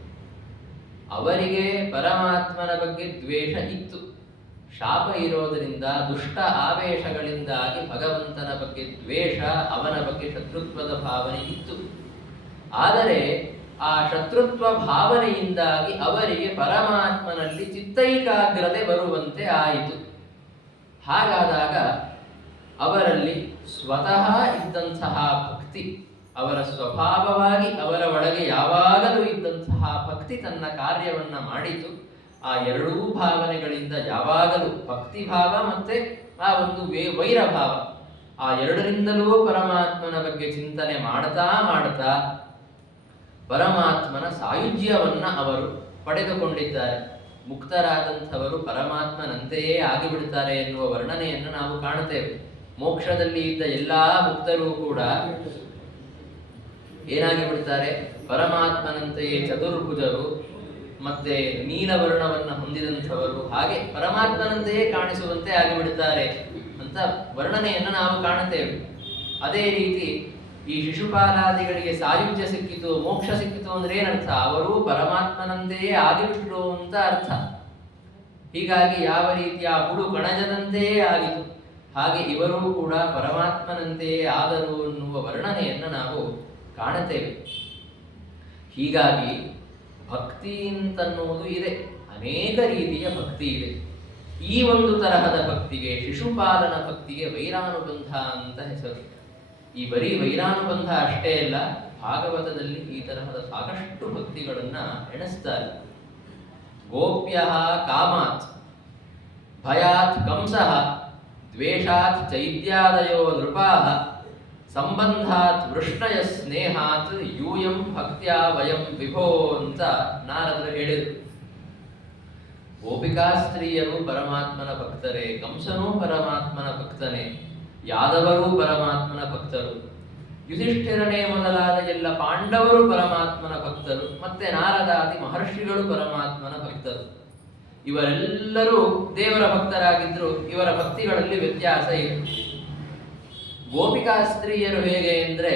ಅವರಿಗೆ ಪರಮಾತ್ಮನ ಬಗ್ಗೆ ದ್ವೇಷ ಇತ್ತು. ಶಾಪ ಇರೋದರಿಂದ, ದುಷ್ಟ ಆವೇಶಗಳಿಂದಾಗಿ ಭಗವಂತನ ಬಗ್ಗೆ ದ್ವೇಷ, ಅವನ ಬಗ್ಗೆ ಶತ್ರುತ್ವದ ಭಾವನೆ ಇತ್ತು. ಆದರೆ ಆ ಶತ್ರುತ್ವ ಭಾವನೆಯಿಂದಾಗಿ ಅವರಿಗೆ ಪರಮಾತ್ಮನಲ್ಲಿ ಚಿತ್ತೈಕಾಗ್ರತೆ ಬರುವಂತೆ ಆಯಿತು. ಹಾಗಾದಾಗ ಅವರಲ್ಲಿ ಸ್ವತಃ ಇದ್ದಂತಹ ಭಕ್ತಿ, ಅವರ ಸ್ವಭಾವವಾಗಿ ಅವರ ಒಳಗೆ ಯಾವಾಗಲೂ ಇದ್ದಂತಹ ಭಕ್ತಿ ತನ್ನ ಕಾರ್ಯವನ್ನ ಮಾಡಿತು. ಆ ಎರಡೂ ಭಾವನೆಗಳಿಂದ ಯಾವಾಗಲೂ ಭಕ್ತಿ ಭಾವ ಮತ್ತೆ ಆ ಒಂದು ವೈರಭಾವ, ಆ ಎರಡರಿಂದಲೂ ಪರಮಾತ್ಮನ ಬಗ್ಗೆ ಚಿಂತನೆ ಮಾಡ್ತಾ ಮಾಡ್ತಾ ಪರಮಾತ್ಮನ ಸಾಯುಜ್ಯವನ್ನ ಅವರು ಪಡೆದುಕೊಂಡಿದ್ದಾರೆ. ಮುಕ್ತರಾದಂಥವರು ಪರಮಾತ್ಮನಂತೆಯೇ ಆಗಿಬಿಡ್ತಾರೆ ಎನ್ನುವ ವರ್ಣನೆಯನ್ನು ನಾವು ಕಾಣುತ್ತೇವೆ. ಮೋಕ್ಷದಲ್ಲಿ ಇದ್ದ ಎಲ್ಲಾ ಮುಕ್ತರೂ ಕೂಡ ಏನಾಗಿ ಬಿಡ್ತಾರೆ, ಪರಮಾತ್ಮನಂತೆಯೇ ಚತುರ್ಭುಜರು, ಮತ್ತೆ ನೀಲವರ್ಣವನ್ನು ಹೊಂದಿದಂಥವರು, ಹಾಗೆ ಪರಮಾತ್ಮನಂತೆಯೇ ಕಾಣಿಸುವಂತೆ ಆಗಿಬಿಡುತ್ತಾರೆ ಅಂತ ವರ್ಣನೆಯನ್ನು ನಾವು ಕಾಣುತ್ತೇವೆ. ಅದೇ ರೀತಿ ಈ ಶಿಶುಪಾಲಾದಿಗಳಿಗೆ ಸಾಯುಜ್ಯ ಸಿಕ್ಕಿತು, ಮೋಕ್ಷ ಸಿಕ್ಕಿತು ಅಂದ್ರೆ ಏನರ್ಥ? ಅವರು ಪರಮಾತ್ಮನಂತೆಯೇ ಆಗಿಬಿಟ್ರು ಅಂತ ಅರ್ಥ. ಹೀಗಾಗಿ ಯಾವ ರೀತಿಯ ಹುಳು ಕಣಜದಂತೆಯೇ ಆಗಿತು, ಹಾಗೆ ಇವರೂ ಕೂಡ ಪರಮಾತ್ಮನಂತೆಯೇ ಆದರು ಎನ್ನುವ ವರ್ಣನೆಯನ್ನು ನಾವು ಕಾಣುತ್ತೇವೆ. ಹೀಗಾಗಿ ಭಕ್ತಿ ಅಂತನ್ನುವುದು ಇದೆ, ಅನೇಕ ರೀತಿಯ ಭಕ್ತಿ ಇದೆ. ಈ ಒಂದು ತರಹದ ಭಕ್ತಿಗೆ, ಶಿಶುಪಾಲನ ಭಕ್ತಿಗೆ ವೈರಾನುಬಂಧ ಅಂತ ಹೆಸರು. ಈ ಬರೀ ವೈರಾನುಬಂಧ ಅಷ್ಟೇ ಅಲ್ಲ, ಭಾಗವತದಲ್ಲಿ ಈ ತರಹದ ಸಾಕಷ್ಟು ಭಕ್ತಿಗಳನ್ನ ಎಣಿಸ್ತಾರೆ. ಗೋಪ್ಯ ಕಾಮಾತ್, ಭಯಾತ್ ಕಂಸಃ, ದ್ವೇಷಾತ್ ಚೈದ್ಯಾದಯೋ ನೃಪಾಃ, ಸಂಬಂಧಾತ್ ವೃಷ್ಣಯ ಸ್ನೇಹಾತ್ ಯೂಯಂ ಭಕ್ತ್ಯಾ ವಯಂ ವಿಭೋ ಅಂತ ನಾರದರು ಹೇಳಿದರು. ಗೋಪಿಕಾ ಸ್ತ್ರೀಯರು ಪರಮಾತ್ಮನ ಭಕ್ತರೇ, ಕಂಸನೂ ಪರಮಾತ್ಮನ ಭಕ್ತನೇ, ಯಾದವರೂ ಪರಮಾತ್ಮನ ಭಕ್ತರು, ಯುಧಿಷ್ಠಿರನೇ ಮೊದಲಾದ ಎಲ್ಲ ಪಾಂಡವರು ಪರಮಾತ್ಮನ ಭಕ್ತರು, ಮತ್ತೆ ನಾರದಾದಿ ಮಹರ್ಷಿಗಳು ಪರಮಾತ್ಮನ ಭಕ್ತರು. ಇವರೆಲ್ಲರೂ ದೇವರ ಭಕ್ತರಾಗಿದ್ರು. ಇವರ ಭಕ್ತಿಗಳಲ್ಲಿ ವ್ಯತ್ಯಾಸ ಇದೆ. ಗೋಪಿಕಾ ಸ್ತ್ರೀಯರು ಹೇಗೆ ಅಂದರೆ,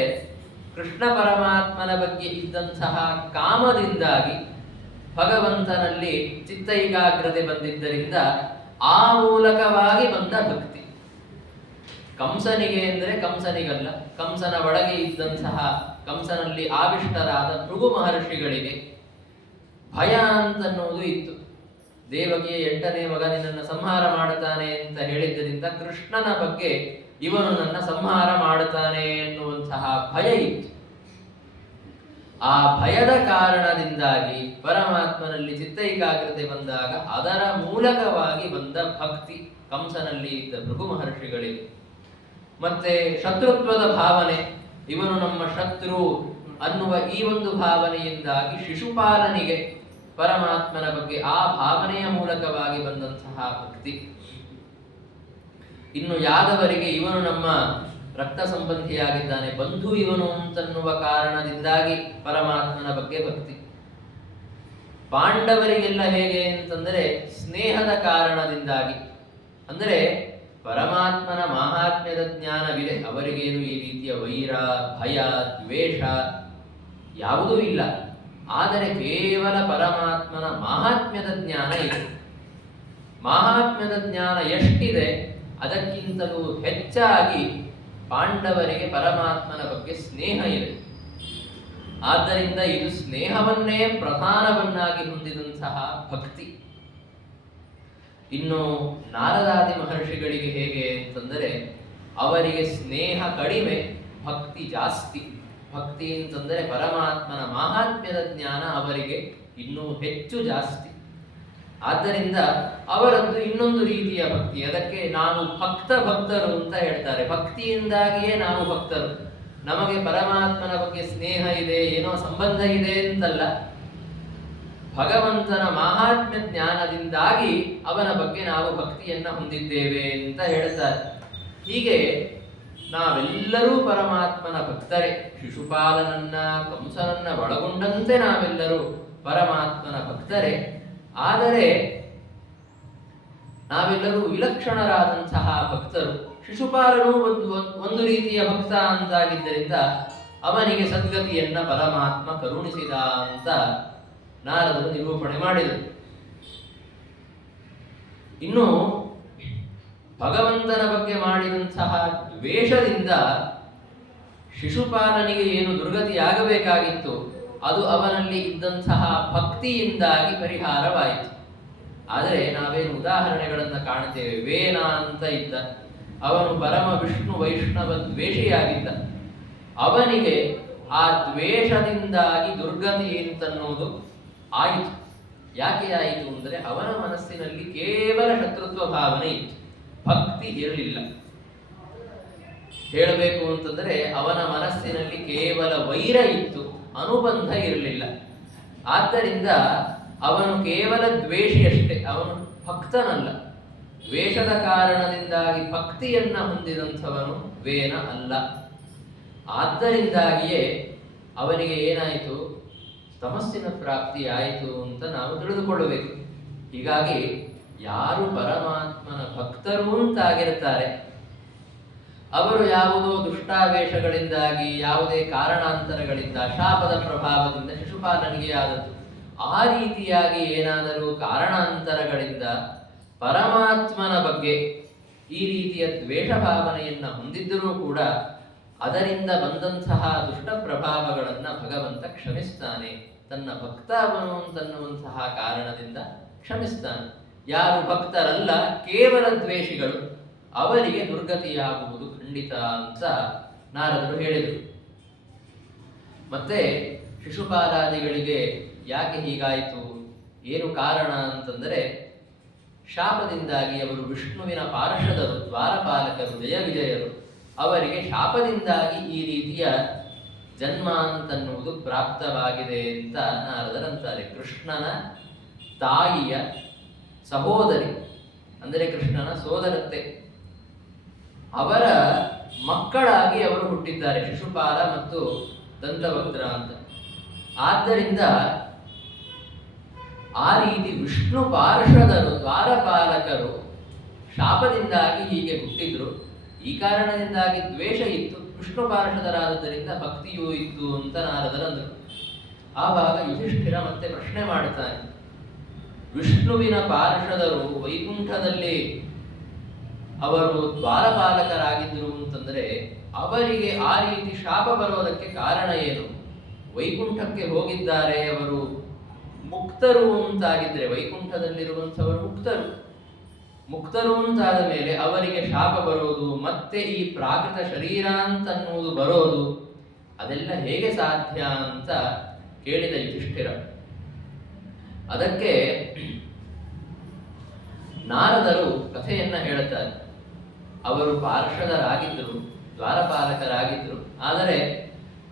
ಕೃಷ್ಣ ಪರಮಾತ್ಮನ ಬಗ್ಗೆ ಇದ್ದಂತಹ ಕಾಮದಿಂದಾಗಿ ಭಗವಂತನಲ್ಲಿ ಚಿತ್ತೈಕಾಗ್ರತೆ ಬಂದಿದ್ದರಿಂದ ಆ ಮೂಲಕವಾಗಿ ಬಂದ ಭಕ್ತಿ. ಕಂಸನಿಗೆ ಅಂದರೆ ಕಂಸನಿಗಲ್ಲ, ಕಂಸನ ಒಳಗೆ ಇದ್ದಂತಹ, ಕಂಸನಲ್ಲಿ ಆವಿಷ್ಟರಾದ ಭೃಗು ಮಹರ್ಷಿಗಳಿಗೆ ಭಯ ಅಂತನ್ನುವುದು ಇತ್ತು. ದೇವಕಿಯ 8ನೇ ಮಗ ನಿನ್ನನ್ನು ಸಂಹಾರ ಮಾಡುತ್ತಾನೆ ಅಂತ ಹೇಳಿದ್ದರಿಂದ ಕೃಷ್ಣನ ಬಗ್ಗೆ ಇವನು ನನ್ನ ಸಂಹಾರ ಮಾಡುತ್ತಾನೆ ಎನ್ನುವಂತಹ ಭಯ ಇತ್ತು. ಆ ಭಯದ ಕಾರಣದಿಂದಾಗಿ ಪರಮಾತ್ಮನಲ್ಲಿ ಚಿತ್ತ ಏಕಾಗ್ರತೆ ಬಂದಾಗ ಅದರ ಮೂಲಕವಾಗಿ ಬಂದ ಭಕ್ತಿ ಕಂಸನಲ್ಲಿ ಇದ್ದ ಭೃಗು ಮಹರ್ಷಿಗಳಿಗೆ. ಮತ್ತೆ ಶತ್ರುತ್ವದ ಭಾವನೆ, ಇವನು ನಮ್ಮ ಶತ್ರು ಅನ್ನುವ ಈ ಒಂದು ಭಾವನೆಯಿಂದಾಗಿ ಶಿಶುಪಾಲನಿಗೆ ಪರಮಾತ್ಮನ ಬಗ್ಗೆ ಆ ಭಾವನೆಯ ಮೂಲಕವಾಗಿ ಬಂದಂತಹ ಭಕ್ತಿ. ಇನ್ನು ಯಾದವರಿಗೆ ಇವನು ನಮ್ಮ ರಕ್ತ ಸಂಬಂಧಿಯಾಗಿದ್ದಾನೆ, ಬಂಧು ಇವನು ಅಂತನ್ನುವ ಕಾರಣದಿಂದಾಗಿ ಪರಮಾತ್ಮನ ಬಗ್ಗೆ ಭಕ್ತಿ. ಪಾಂಡವರಿಗೆಲ್ಲ ಹೇಗೆ ಅಂತಂದರೆ ಸ್ನೇಹದ ಕಾರಣದಿಂದಾಗಿ, ಅಂದರೆ ಪರಮಾತ್ಮನ ಮಾಹಾತ್ಮ್ಯದ ಜ್ಞಾನವಿದೆ, ಅವರಿಗೇನು ಈ ರೀತಿಯ ವೈರ, ಭಯ, ದ್ವೇಷ ಯಾವುದೂ ಇಲ್ಲ. ಆದರೆ ಕೇವಲ ಪರಮಾತ್ಮನ ಮಾಹಾತ್ಮ್ಯದ ಜ್ಞಾನ ಇದೆ. ಮಾಹಾತ್ಮ್ಯದ ಜ್ಞಾನ ಎಷ್ಟಿದೆ ಅದಕ್ಕಿಂತಲೂ ಹೆಚ್ಚಾಗಿ ಪಾಂಡವರಿಗೆ ಪರಮಾತ್ಮನ ಬಗ್ಗೆ ಸ್ನೇಹ ಇದೆ. ಆದ್ದರಿಂದ ಇದು ಸ್ನೇಹವನ್ನೇ ಪ್ರಧಾನವನ್ನಾಗಿ ಹೊಂದಿದಂತಹ ಭಕ್ತಿ. ಇನ್ನು ನಾರದಾದಿ ಮಹರ್ಷಿಗಳಿಗೆ ಹೇಗೆ ಅಂತಂದರೆ ಅವರಿಗೆ ಸ್ನೇಹ ಕಡಿಮೆ, ಭಕ್ತಿ ಜಾಸ್ತಿ. ಭಕ್ತಿ ಅಂತಂದರೆ ಪರಮಾತ್ಮನ ಮಾಹಾತ್ಮ್ಯದ ಜ್ಞಾನ ಅವರಿಗೆ ಇನ್ನೂ ಹೆಚ್ಚು ಜಾಸ್ತಿ. ಆದ್ದರಿಂದ ಅವರದ್ದು ಇನ್ನೊಂದು ರೀತಿಯ ಭಕ್ತಿ. ಅದಕ್ಕೆ ನಾವು ಭಕ್ತರು ಅಂತ ಹೇಳ್ತಾರೆ. ಭಕ್ತಿಯಿಂದಾಗಿಯೇ ನಾವು ಭಕ್ತರು. ನಮಗೆ ಪರಮಾತ್ಮನ ಬಗ್ಗೆ ಸ್ನೇಹ ಇದೆ, ಏನೋ ಸಂಬಂಧ ಇದೆ ಅಂತಲ್ಲ, ಭಗವಂತನ ಮಾಹಾತ್ಮ್ಯ ಜ್ಞಾನದಿಂದಾಗಿ ಅವನ ಬಗ್ಗೆ ನಾವು ಭಕ್ತಿಯನ್ನ ಹೊಂದಿದ್ದೇವೆ ಅಂತ ಹೇಳ್ತಾರೆ. ಹೀಗೆ ನಾವೆಲ್ಲರೂ ಪರಮಾತ್ಮನ ಭಕ್ತರೇ. ಶಿಶುಪಾಲನನ್ನ, ಕಂಸನನ್ನ ಒಳಗೊಂಡಂತೆ ನಾವೆಲ್ಲರೂ ಪರಮಾತ್ಮನ ಭಕ್ತರೇ. ಆದರೆ ನಾವೆಲ್ಲರೂ ವಿಲಕ್ಷಣರಾದಂತಹ ಭಕ್ತರು. ಶಿಶುಪಾಲನು ಒಂದು ರೀತಿಯ ಭಕ್ತ ಅಂತಾಗಿದ್ದರಿಂದ ಅವನಿಗೆ ಸದ್ಗತಿಯನ್ನ ಪರಮಾತ್ಮ ಕರುಣಿಸಿದ ಅಂತ ನಾರದರು ನಿರೂಪಣೆ ಮಾಡಿದರು. ಇನ್ನು ಭಗವಂತನ ಬಗ್ಗೆ ಮಾಡಿದಂತಹ ದ್ವೇಷದಿಂದ ಶಿಶುಪಾಲನಿಗೆ ಏನು ದುರ್ಗತಿಯಾಗಬೇಕಾಗಿತ್ತು ಅದು ಅವನಲ್ಲಿ ಇದ್ದಂತಹ ಭಕ್ತಿಯಿಂದಾಗಿ ಪರಿಹಾರವಾಯಿತು. ಆದರೆ ನಾವೇನು ಉದಾಹರಣೆಗಳನ್ನು ಕಾಣ್ತೇವೆ. ವೇನ ಅಂತ ಇದ್ದ, ಅವನು ಪರಮ ವಿಷ್ಣು ವೈಷ್ಣವ ದ್ವೇಷಿಯಾಗಿದ್ದ. ಅವನಿಗೆ ಆ ದ್ವೇಷದಿಂದಾಗಿ ದುರ್ಗತಿ ಅಂತನ್ನುವುದು ಆಯಿತು. ಯಾಕೆ ಆಯಿತು ಅಂದರೆ ಅವನ ಮನಸ್ಸಿನಲ್ಲಿ ಕೇವಲ ಶತ್ರುತ್ವ ಭಾವನೆ ಇತ್ತು, ಭಕ್ತಿ ಇರಲಿಲ್ಲ. ಹೇಳಬೇಕು ಅಂತಂದರೆ ಅವನ ಮನಸ್ಸಿನಲ್ಲಿ ಕೇವಲ ವೈರ ಇತ್ತು, ಅನುಬಂಧ ಇರಲಿಲ್ಲ. ಆದ್ದರಿಂದ ಅವನು ಕೇವಲ ದ್ವೇಷಿಯಷ್ಟೇ, ಅವನು ಭಕ್ತನಲ್ಲ. ದ್ವೇಷದ ಕಾರಣದಿಂದಾಗಿ ಭಕ್ತಿಯನ್ನ ಹೊಂದಿದಂಥವನು ವೇನ ಅಲ್ಲ. ಆದ್ದರಿಂದಾಗಿಯೇ ಅವನಿಗೆ ಏನಾಯಿತು, ತಮಸ್ಸಿನ ಪ್ರಾಪ್ತಿ ಆಯಿತು ಅಂತ ನಾವು ತಿಳಿದುಕೊಳ್ಳಬೇಕು. ಹೀಗಾಗಿ ಯಾರು ಪರಮಾತ್ಮನ ಭಕ್ತರು ಅಂತಾಗಿರುತ್ತಾರೆ ಅವರು ಯಾವುದೋ ದುಷ್ಟಾವೇಶಗಳಿಂದಾಗಿ, ಯಾವುದೇ ಕಾರಣಾಂತರಗಳಿಂದ, ಶಾಪದ ಪ್ರಭಾವದಿಂದ ಶಿಶುಪಾಲನಿಗೆ ಆದದ್ದು, ಆ ರೀತಿಯಾಗಿ ಏನಾದರೂ ಕಾರಣಾಂತರಗಳಿಂದ ಪರಮಾತ್ಮನ ಬಗ್ಗೆ ಈ ರೀತಿಯ ದ್ವೇಷ ಭಾವನೆಯನ್ನು ಹೊಂದಿದ್ದರೂ ಕೂಡ ಅದರಿಂದ ಬಂದಂತಹ ದುಷ್ಟ ಪ್ರಭಾವಗಳನ್ನು ಭಗವಂತ ಕ್ಷಮಿಸ್ತಾನೆ. ತನ್ನ ಭಕ್ತ ಅವನು ಅಂತನ್ನುವಂತಹ ಕಾರಣದಿಂದ ಕ್ಷಮಿಸ್ತಾನೆ. ಯಾರು ಭಕ್ತರಲ್ಲ, ಕೇವಲ ದ್ವೇಷಿಗಳು, ಅವರಿಗೆ ದುರ್ಗತಿಯಾಗುವುದು ಖಂಡಿತ ಅಂತ ನಾರದರು ಹೇಳಿದರು. ಮತ್ತೆ ಶಿಶುಪಾಲಾದಿಗಳಿಗೆ ಯಾಕೆ ಹೀಗಾಯಿತು, ಏನು ಕಾರಣ ಅಂತಂದರೆ ಶಾಪದಿಂದಾಗಿ ಅವರು ವಿಷ್ಣುವಿನ ಪಾರ್ಷದರು, ದ್ವಾರಪಾಲಕರು, ಜಯ ವಿಜಯರು. ಅವರಿಗೆ ಶಾಪದಿಂದಾಗಿ ಈ ರೀತಿಯ ಜನ್ಮ ಅಂತನ್ನುವುದು ಪ್ರಾಪ್ತವಾಗಿದೆ ಅಂತ ನಾರದರಂತಾರೆ. ಕೃಷ್ಣನ ತಾಯಿಯ ಸಹೋದರಿ, ಅಂದರೆ ಕೃಷ್ಣನ ಸೋದರತ್ತೆ, ಅವರ ಮಕ್ಕಳಾಗಿ ಅವರು ಹುಟ್ಟಿದ್ದಾರೆ, ಶಿಶುಪಾಲ ಮತ್ತು ದಂತವಕ್ರ ಅಂತ. ಆದ್ದರಿಂದ ಆ ರೀತಿ ವಿಷ್ಣು ಪಾರ್ಷದರು, ದ್ವಾರಪಾಲಕರು ಶಾಪದಿಂದಾಗಿ ಹೀಗೆ ಹುಟ್ಟಿದ್ರು. ಈ ಕಾರಣದಿಂದಾಗಿ ದ್ವೇಷ ಇತ್ತು, ವಿಷ್ಣು ಪಾರ್ಷದರಾದದ್ದರಿಂದ ಭಕ್ತಿಯೂ ಇತ್ತು ಅಂತ ನಾರದರಂದರು. ಆವಾಗ ಯುಧಿಷ್ಠಿರ ಮತ್ತೆ ಪ್ರಶ್ನೆ ಮಾಡುತ್ತಾನೆ, ವಿಷ್ಣುವಿನ ಪಾರ್ಷದರು ವೈಕುಂಠದಲ್ಲಿ ಅವರು ದ್ವಾರಪಾಲಕರಾಗಿದ್ದರು ಅಂತಂದರೆ ಅವರಿಗೆ ಆ ರೀತಿ ಶಾಪ ಬರೋದಕ್ಕೆ ಕಾರಣ ಏನು? ವೈಕುಂಠಕ್ಕೆ ಹೋಗಿದ್ದಾರೆ ಅವರು ಮುಕ್ತರು ಅಂತಾಗಿದ್ರೆ, ವೈಕುಂಠದಲ್ಲಿರುವಂಥವರು ಮುಕ್ತರು ಅಂತಾದ ಮೇಲೆ ಅವರಿಗೆ ಶಾಪ ಬರೋದು, ಮತ್ತೆ ಈ ಪ್ರಾಕೃತ ಶರೀರ ಅಂತನ್ನುವುದು ಬರೋದು, ಅದೆಲ್ಲ ಹೇಗೆ ಸಾಧ್ಯ ಅಂತ ಕೇಳಿದ ಯುಧಿಷ್ಠಿರ. ಅದಕ್ಕೆ ನಾರದರು ಕಥೆಯನ್ನ ಹೇಳುತ್ತಾರೆ. ಅವರು ಪಾರ್ಷದರಾಗಿದ್ದರು, ದ್ವಾರಪಾಲಕರಾಗಿದ್ದರು. ಆದರೆ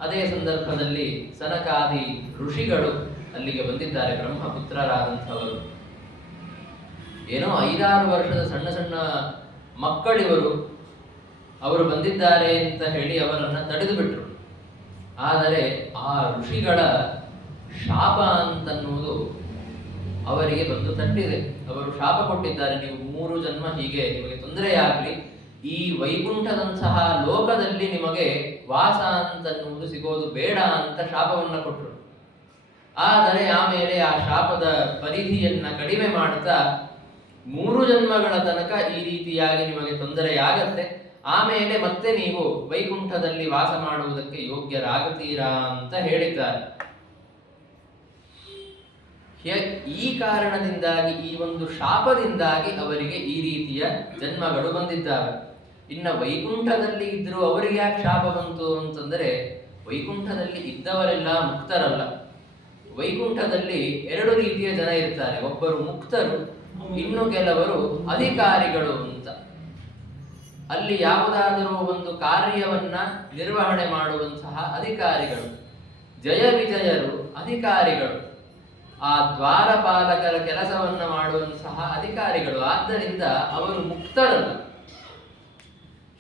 ಅದೇ ಸಂದರ್ಭದಲ್ಲಿ ಸನಕಾದಿ ಋಷಿಗಳು ಅಲ್ಲಿಗೆ ಬಂದಿದ್ದಾರೆ, ಬ್ರಹ್ಮಪುತ್ರರಾದಂಥವರು. ಏನೋ 5-6 ವರ್ಷದ ಸಣ್ಣ ಸಣ್ಣ ಮಕ್ಕಳಿವರು, ಅವರು ಬಂದಿದ್ದಾರೆ ಅಂತ ಹೇಳಿ ಅವರನ್ನು ತಡೆದು ಬಿಟ್ರು. ಆದರೆ ಆ ಋಷಿಗಳ ಶಾಪ ಅಂತನ್ನುವುದು ಅವರಿಗೆ ಬಂದು ತಟ್ಟಿದೆ. ಅವರು ಶಾಪ ಕೊಟ್ಟಿದ್ದಾರೆ, ನೀವು 3 ಜನ್ಮ ಹೀಗೆ ನಿಮಗೆ ತೊಂದರೆಯಾಗಲಿ, ಈ ವೈಕುಂಠದಂತಹ ಲೋಕದಲ್ಲಿ ನಿಮಗೆ ವಾಸ ಅಂತನ್ನುವುದು ಸಿಗೋದು ಬೇಡ ಅಂತ ಶಾಪವನ್ನು ಕೊಟ್ಟರು. ಆದರೆ ಆಮೇಲೆ ಆ ಶಾಪದ ಪರಿಧಿಯನ್ನ ಕಡಿಮೆ ಮಾಡ್ತಾ 3 ಜನ್ಮಗಳ ತನಕ ಈ ರೀತಿಯಾಗಿ ನಿಮಗೆ ತೊಂದರೆಯಾಗತ್ತೆ, ಆಮೇಲೆ ಮತ್ತೆ ನೀವು ವೈಕುಂಠದಲ್ಲಿ ವಾಸ ಮಾಡುವುದಕ್ಕೆ ಯೋಗ್ಯರಾಗುತ್ತೀರಾ ಅಂತ ಹೇಳಿದ್ದಾರೆ. ಈ ಕಾರಣದಿಂದಾಗಿ, ಈ ಒಂದು ಶಾಪದಿಂದಾಗಿ ಅವರಿಗೆ ಈ ರೀತಿಯ ಜನ್ಮಗಳು ಬಂದಿದ್ದಾವೆ. ಇನ್ನು ವೈಕುಂಠದಲ್ಲಿ ಇದ್ದರೂ ಅವರಿಗೆ ಯಾಕೆ ಶಾಪ ಬಂತು ಅಂತಂದರೆ, ವೈಕುಂಠದಲ್ಲಿ ಇದ್ದವರೆಲ್ಲ ಮುಕ್ತರಲ್ಲ. ವೈಕುಂಠದಲ್ಲಿ 2 ರೀತಿಯ ಜನ ಇರ್ತಾರೆ. ಒಬ್ಬರು ಮುಕ್ತರು, ಇನ್ನು ಕೆಲವರು ಅಧಿಕಾರಿಗಳು ಅಂತ. ಅಲ್ಲಿ ಯಾವುದಾದರೂ ಒಂದು ಕಾರ್ಯವನ್ನ ನಿರ್ವಹಣೆ ಮಾಡುವಂತಹ ಅಧಿಕಾರಿಗಳು, ಜಯ ವಿಜಯರು ಅಧಿಕಾರಿಗಳು, ಆ ದ್ವಾರಪಾಲಕರ ಕೆಲಸವನ್ನ ಮಾಡುವಂತಹ ಅಧಿಕಾರಿಗಳು. ಆದ್ದರಿಂದ ಅವರು ಮುಕ್ತರಲ್ಲ.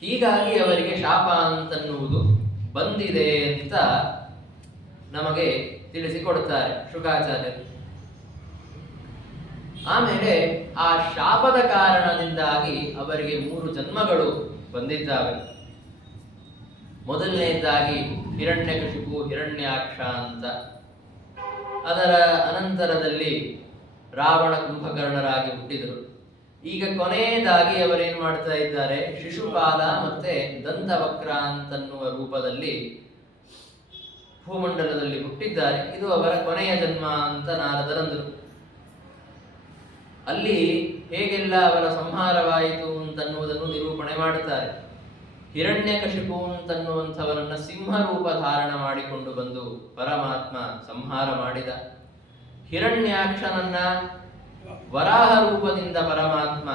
ಹೀಗಾಗಿ ಅವರಿಗೆ ಶಾಪ ಅಂತನ್ನುವುದು ಬಂದಿದೆ ಅಂತ ನಮಗೆ ತಿಳಿಸಿಕೊಡುತ್ತಾರೆ ಶುಕಾಚಾರ್ಯರು. ಆಮೇಲೆ ಆ ಶಾಪದ ಕಾರಣದಿಂದಾಗಿ ಅವರಿಗೆ 3 ಜನ್ಮಗಳು ಬಂದಿದ್ದಾವೆ. ಮೊದಲನೆಯದಾಗಿ ಹಿರಣ್ಯಕಶಿಪು, ಹಿರಣ್ಯಾಕ್ಷ ಅಂತ. ಅದರ ಅನಂತರದಲ್ಲಿ ರಾವಣ, ಕುಂಭಕರ್ಣರಾಗಿ ಹುಟ್ಟಿದರು. ಈಗ ಕೊನೆಯದಾಗಿ ಅವರೇನು ಮಾಡ್ತಾ ಇದ್ದಾರೆ, ಶಿಶುಪಾಲ ಮತ್ತೆ ದಂತವಕ್ರ ಅಂತನ್ನುವ ರೂಪದಲ್ಲಿ ಭೂಮಂಡಲದಲ್ಲಿ ಹುಟ್ಟಿದ್ದಾರೆ. ಇದು ಅವರ ಕೊನೆಯ ಜನ್ಮ ಅಂತ ನಾರದರಂದರು. ಅಲ್ಲಿ ಹೇಗೆಲ್ಲ ಅವರ ಸಂಹಾರವಾಯಿತು ಅಂತನ್ನುವುದನ್ನು ನಿರೂಪಣೆ ಮಾಡುತ್ತಾರೆ. ಹಿರಣ್ಯಕಶಿಪು ಅಂತನ್ನುವಂಥವರನ್ನ ಸಿಂಹ ರೂಪ ಧಾರಣ ಮಾಡಿಕೊಂಡು ಬಂದು ಪರಮಾತ್ಮ ಸಂಹಾರ ಮಾಡಿದ. ಹಿರಣ್ಯಾಕ್ಷನನ್ನ ವರಾಹ ರೂಪದಿಂದ ಪರಮಾತ್ಮ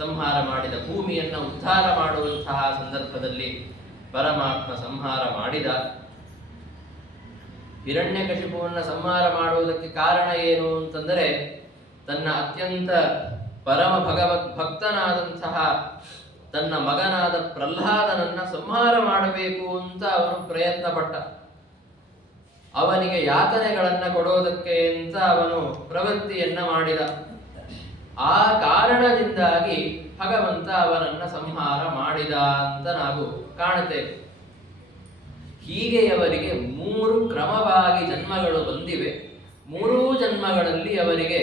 ಸಂಹಾರ ಮಾಡಿದ. ಭೂಮಿಯನ್ನ ಉದ್ಧಾರ ಮಾಡುವಂತಹ ಸಂದರ್ಭದಲ್ಲಿ ಪರಮಾತ್ಮ ಸಂಹಾರ ಮಾಡಿದ. ಹಿರಣ್ಯಕಶಿಪುವನ್ನು ಸಂಹಾರ ಮಾಡುವುದಕ್ಕೆ ಕಾರಣ ಏನು ಅಂತಂದರೆ, ತನ್ನ ಅತ್ಯಂತ ಪರಮ ಭಕ್ತನಾದಂತಹ ತನ್ನ ಮಗನಾದ ಪ್ರಹ್ಲಾದನನ್ನ ಸಂಹಾರ ಮಾಡಬೇಕು ಅಂತ ಅವನು ಪ್ರಯತ್ನ ಪಟ್ಟ. ಅವನಿಗೆ ಯಾತನೆಗಳನ್ನ ಕೊಡೋದಕ್ಕೆ ಅಂತ ಅವನು ಪ್ರವೃತ್ತಿಯನ್ನ ಮಾಡಿದ. ಆ ಕಾರಣದಿಂದಾಗಿ ಭಗವಂತ ಅವನನ್ನ ಸಂಹಾರ ಮಾಡಿದ ಅಂತ ನಾವು ಕಾಣುತ್ತೇವೆ. ಹೀಗೆ ಅವರಿಗೆ 3 ಕ್ರಮವಾಗಿ ಜನ್ಮಗಳು ಬಂದಿವೆ. 3 ಜನ್ಮಗಳಲ್ಲಿ ಅವರಿಗೆ